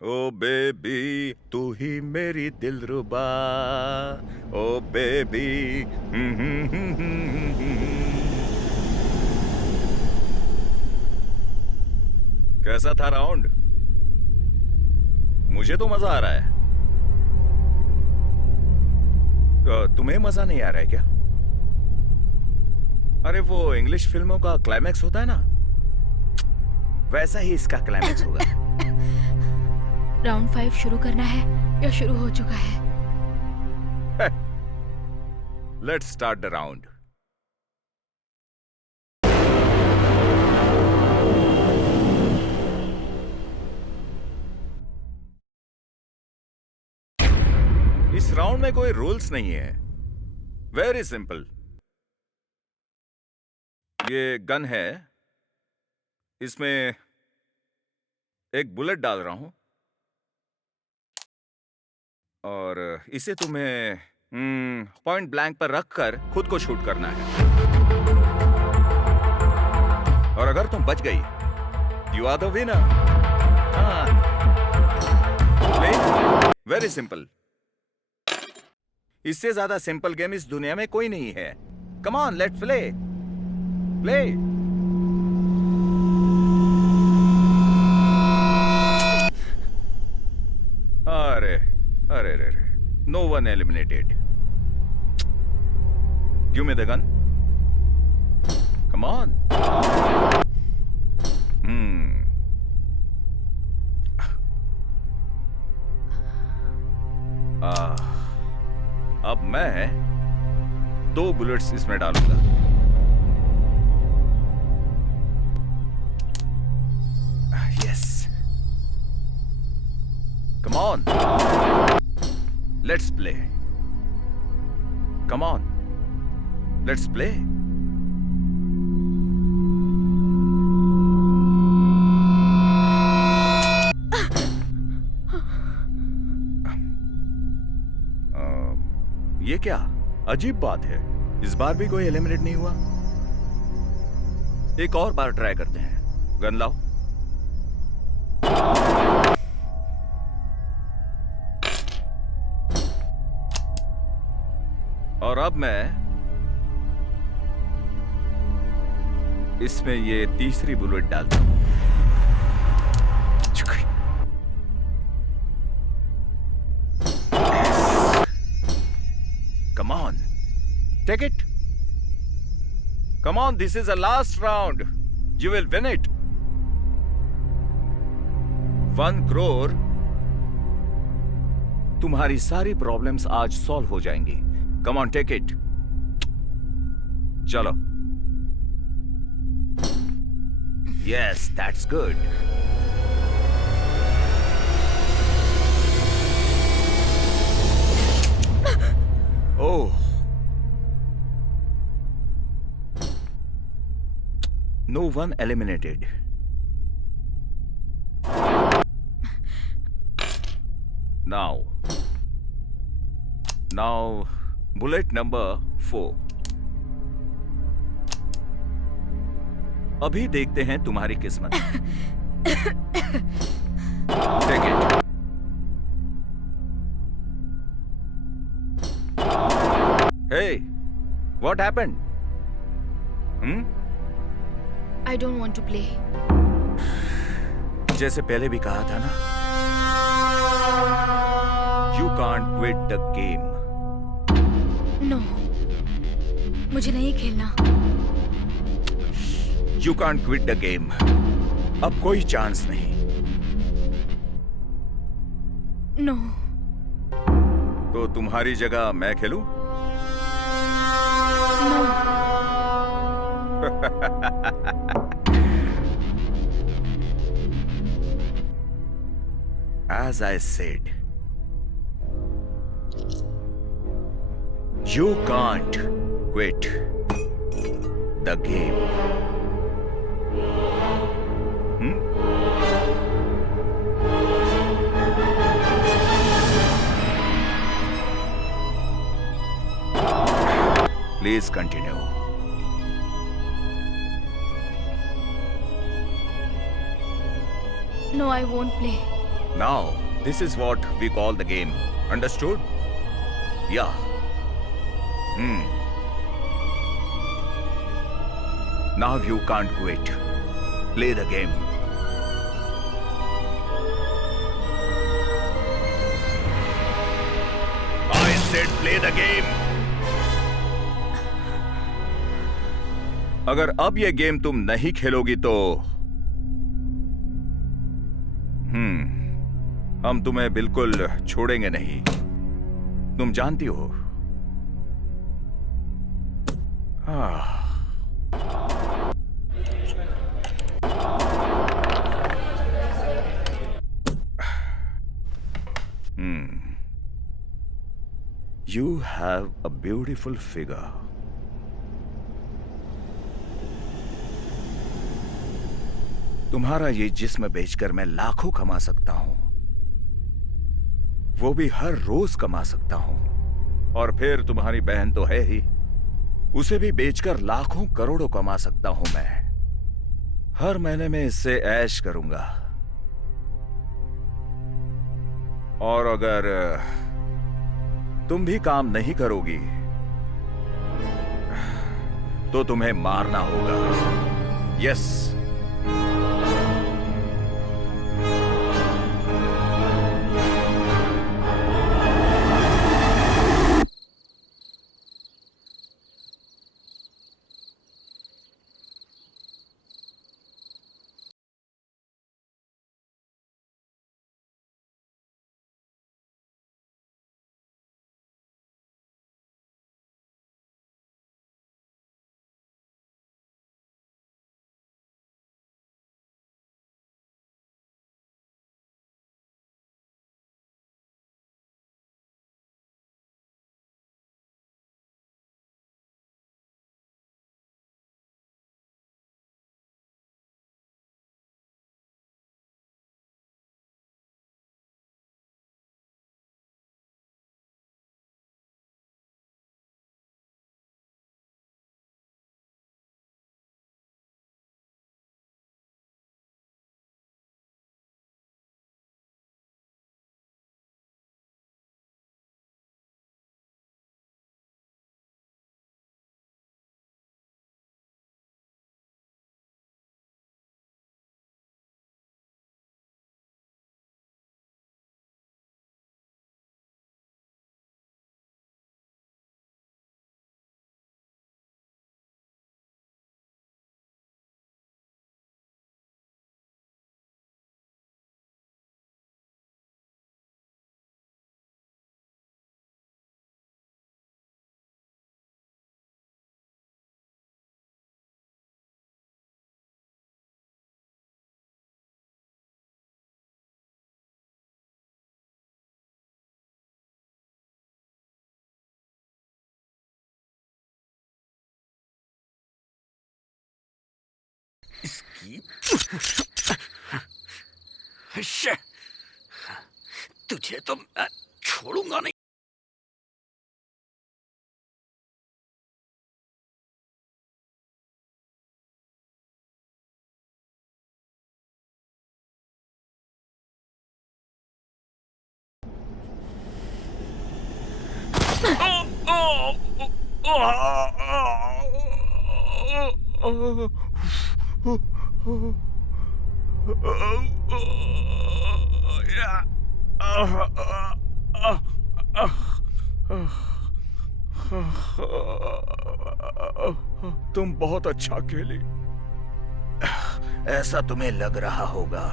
oh baby, तू ही मेरी दिलरुबा। ओ बेबी। कैसा था राउंड? मुझे तो मजा आ रहा है। तुम्हें मजा नहीं आ रहा है क्या? अरे वो इंग्लिश फिल्मों का क्लाइमैक्स होता है ना, वैसा ही इसका क्लाइमैक्स होगा। राउंड 5 शुरू करना है या शुरू हो चुका है? Let's start the round. इस राउंड में कोई रूल्स नहीं है, वेरी सिंपल। ये गन है, इसमें एक बुलेट डाल रहा हूं और इसे तुम्हें पॉइंट ब्लैंक पर रखकर खुद को शूट करना है। और अगर तुम बच गई, you are the winner. Very simple. इससे ज्यादा सिंपल गेम इस दुनिया में कोई नहीं है। Come on, let's play. Play. अरे अरे अरे, no one eliminated. Give me the gun. Come on. अब मैं 2 बुलेट्स इसमें डालूंगा। Yes, come on, let's play. Come on, let's play. ये क्या अजीब बात है, इस बार भी कोई एलिमिनेट नहीं हुआ। एक और बार ट्राई करते हैं। गन लाओ। और अब मैं इसमें ये तीसरी बुलेट डालता हूं। Come on, take it. Come on, this is the last round. You will win it. 1 crore. तुम्हारी सारी प्रॉब्लम्स आज सॉल्व हो जाएंगी। Come on, take it. चलो। Yes, that's good. Oh. No one eliminated. Now, bullet number 4. अभी देखते हैं तुम्हारी किस्मत। Take it. Hey, what happened? I don't want to play. जैसे पहले भी कहा था ना, You can't quit the game. No. मुझे नहीं खेलना. You can't quit the game. अब कोई चांस नहीं. No. तो तुम्हारी जगह मैं खेलूं? No. As I said, you can't quit the game. Please continue. No, I won't play. Now, this is what we call the game. Understood? Yeah. Now you can't quit. Play the game. I said play the game. अगर अब ये game तुम नहीं खेलोगी तो हम तुम्हें बिल्कुल छोड़ेंगे नहीं. तुम जानती हो. You have a beautiful figure. तुम्हारा ये जिस्म बेचकर मैं लाखों कमा सकता हूं. वो भी हर रोज कमा सकता हूं. और फिर तुम्हारी बहन तो है ही. उसे भी बेचकर लाखों करोड़ों कमा सकता हूं मैं. हर महीने में इससे ऐश करूंगा. और अगर तुम भी काम नहीं करोगी तो तुम्हें मारना होगा. यस. तुझे तो मैं छोड़ूंगा नहीं. तुम बहुत अच्छा खेली, ऐसा तुम्हें लग रहा होगा,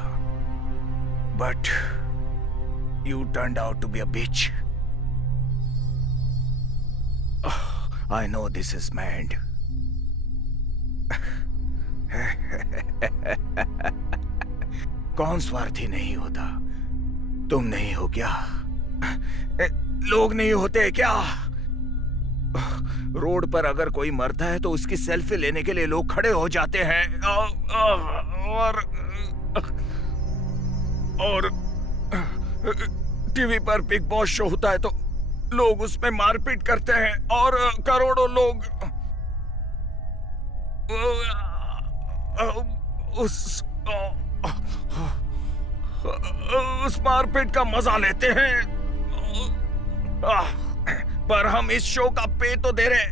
but you turned out to be a bitch. I know this is my end. कौन स्वार्थी नहीं होता? तुम नहीं हो क्या? लोग नहीं होते क्या? रोड पर अगर कोई मरता है तो उसकी सेल्फी लेने के लिए लोग खड़े हो जाते हैं और टीवी पर बिग बॉस शो होता है तो लोग उसमें मारपीट करते हैं और करोड़ों लोग उस मारपीट का मजा लेते हैं। पर हम इस शो का पे तो दे रहे।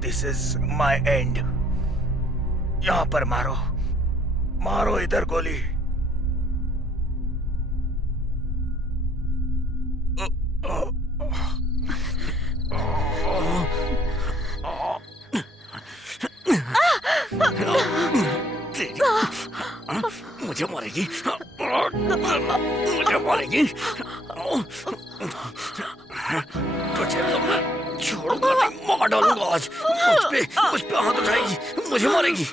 This is my end. यहाँ पर मारो, मारो इधर गोली। मुझे मारेगी, मुझे मारेगी। तुझे तो मैं छोड़ूंगा नहीं, मार डालूंगा आज। मुझ पे हाथ उठाएगी, मुझे मारेगी।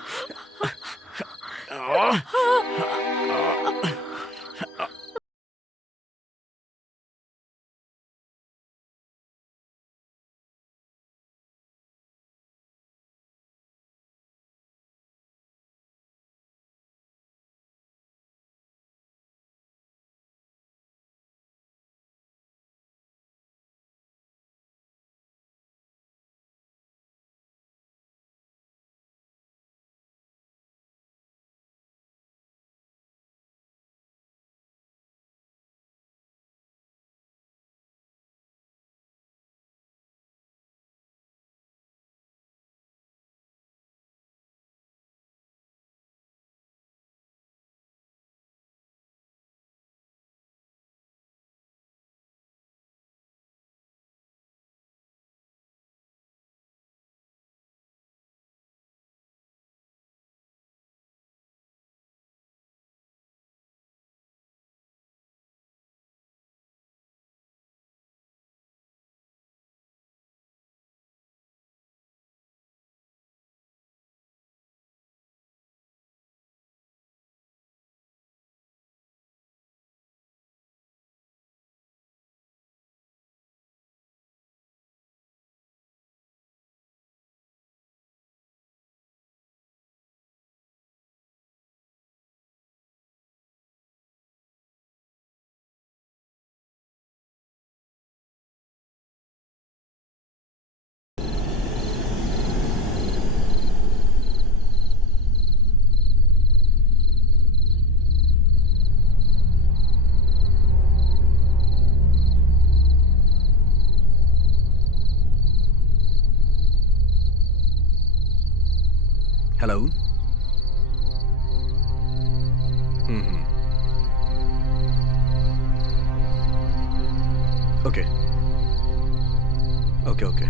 हेलो। Okay okay okay.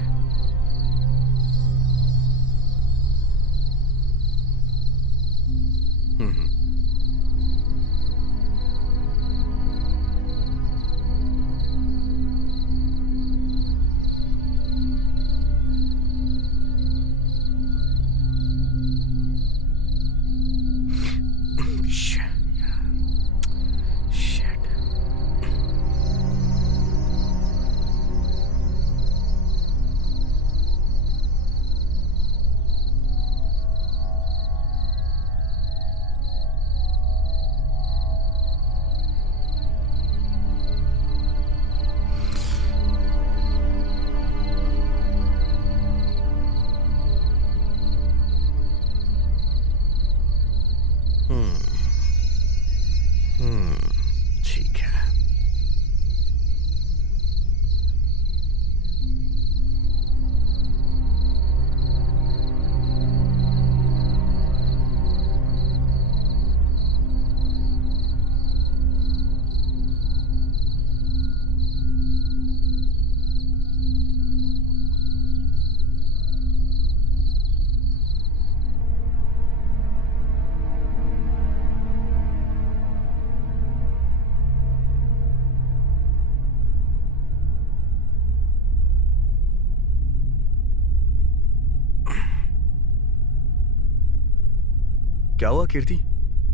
क्या हुआ कीर्ति?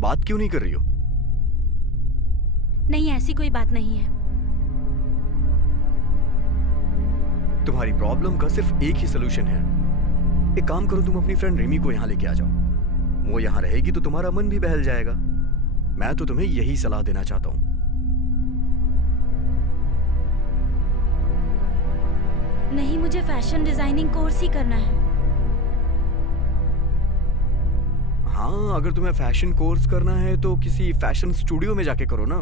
बात क्यों नहीं कर रही हो? नहीं, ऐसी कोई बात नहीं है। तुम्हारी प्रॉब्लम का सिर्फ एक ही सोल्यूशन है। एक काम करो, तुम अपनी फ्रेंड रिमी को यहाँ लेके आ जाओ। वो यहाँ रहेगी तो तुम्हारा मन भी बहल जाएगा। मैं तो तुम्हें यही सलाह देना चाहता हूँ। नहीं, मुझे फैशन डिजाइनिंग कोर्स ही करना है। हाँ, अगर तुम्हें फैशन कोर्स करना है तो किसी फैशन स्टूडियो में जाके करो ना।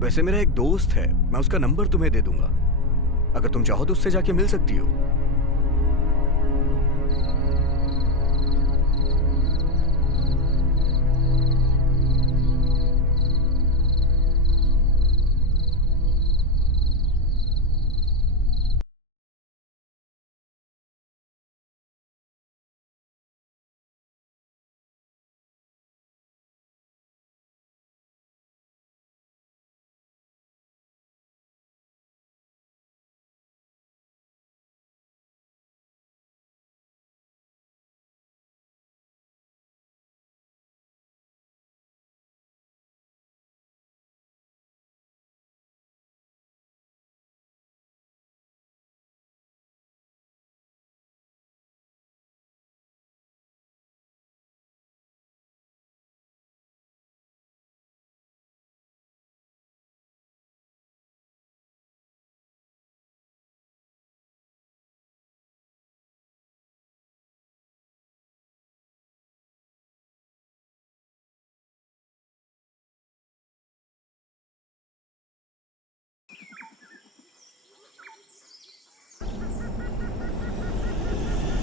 वैसे मेरा एक दोस्त है, मैं उसका नंबर तुम्हें दे दूंगा। अगर तुम चाहो तो उससे जाके मिल सकती हो।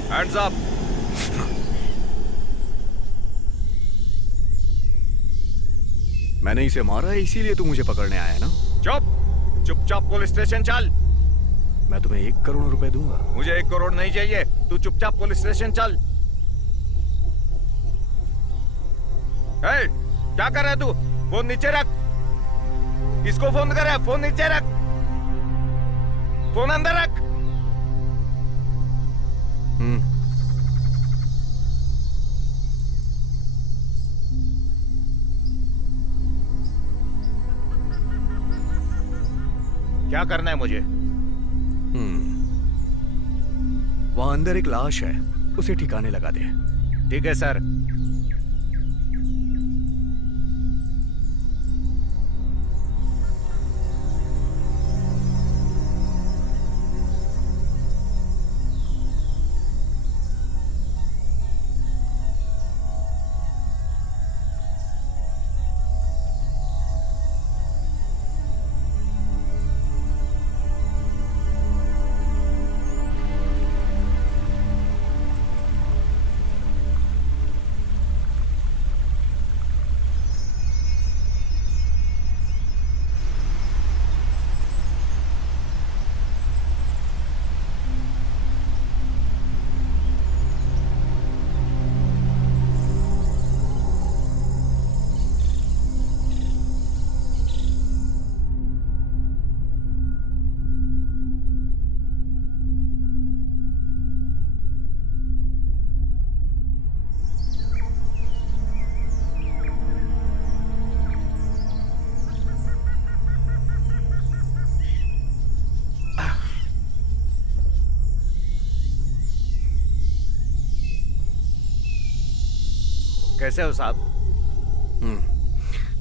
Hands up. मैंने इसे मारा है, इसीलिए तू मुझे पकड़ने आया है ना? चुपचाप पुलिस स्टेशन चल। मैं तुम्हें 1 करोड़ रुपए दूंगा। मुझे 1 करोड़ नहीं चाहिए, तू चुपचाप पुलिस स्टेशन चल। हे, क्या कर रहा है तू? फोन नीचे रख। किसको फोन कर रहा है? फोन नीचे रख, फोन अंदर रख। क्या करना है मुझे? वहां अंदर एक लाश है, उसे ठिकाने लगा दे। ठीक है सर। कैसे हो साहब?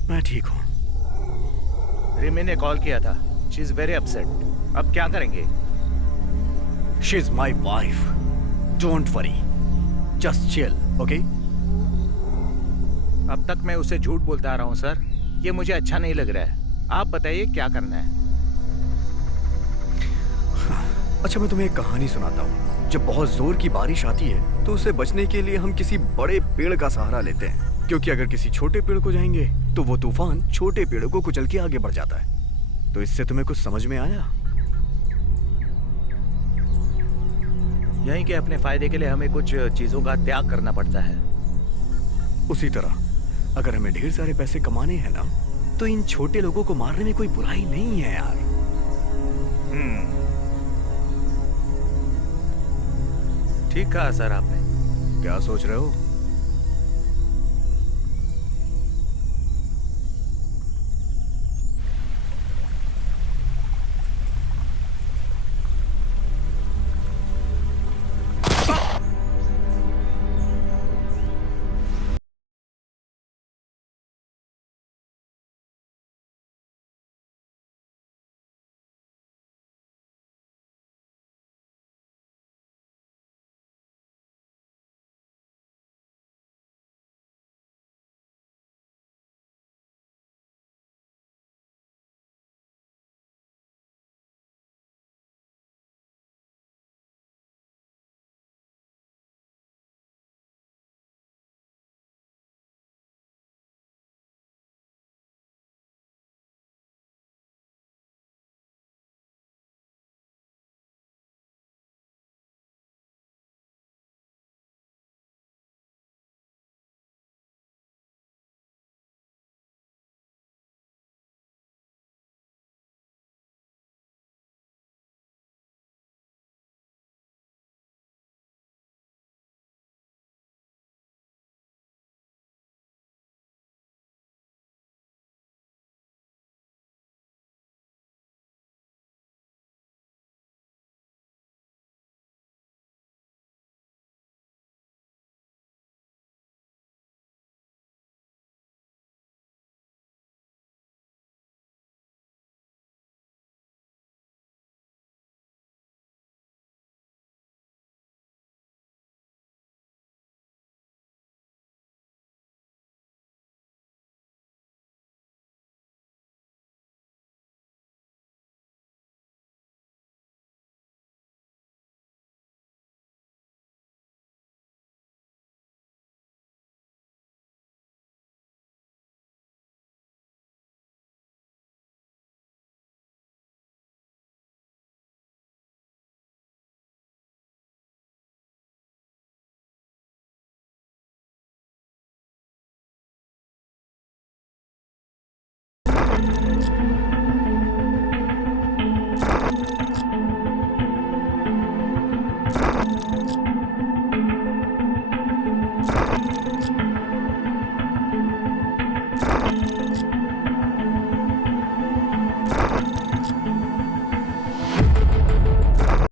मैं ठीक हूं। रिमी ने कॉल किया था। She is very upset. अब क्या करेंगे? She is my wife. Don't worry, just chill, okay? अब तक मैं उसे झूठ बोलता आ रहा हूँ सर, ये मुझे अच्छा नहीं लग रहा है। आप बताइए क्या करना है? अच्छा, मैं तुम्हें एक कहानी सुनाता हूँ। जब बहुत जोर की बारिश आती है तो उसे बचने के लिए हम किसी बड़े पेड़ का सहारा लेते हैं, क्योंकि अगर किसी छोटे पेड़ को जाएंगे तो वो तूफान छोटे पेड़ों को कुचल के आगे बढ़ जाता है। तो इससे तुम्हें कुछ समझ में आया? यही कि अपने फायदे के लिए हमें कुछ चीजों का त्याग करना पड़ता है। उसी तरह अगर हमें ढेर सारे पैसे कमाने हैं ना, तो इन छोटे लोगों को मारने में कोई बुराई नहीं है यार। ठीक कहा सर आपने। क्या सोच रहे हो?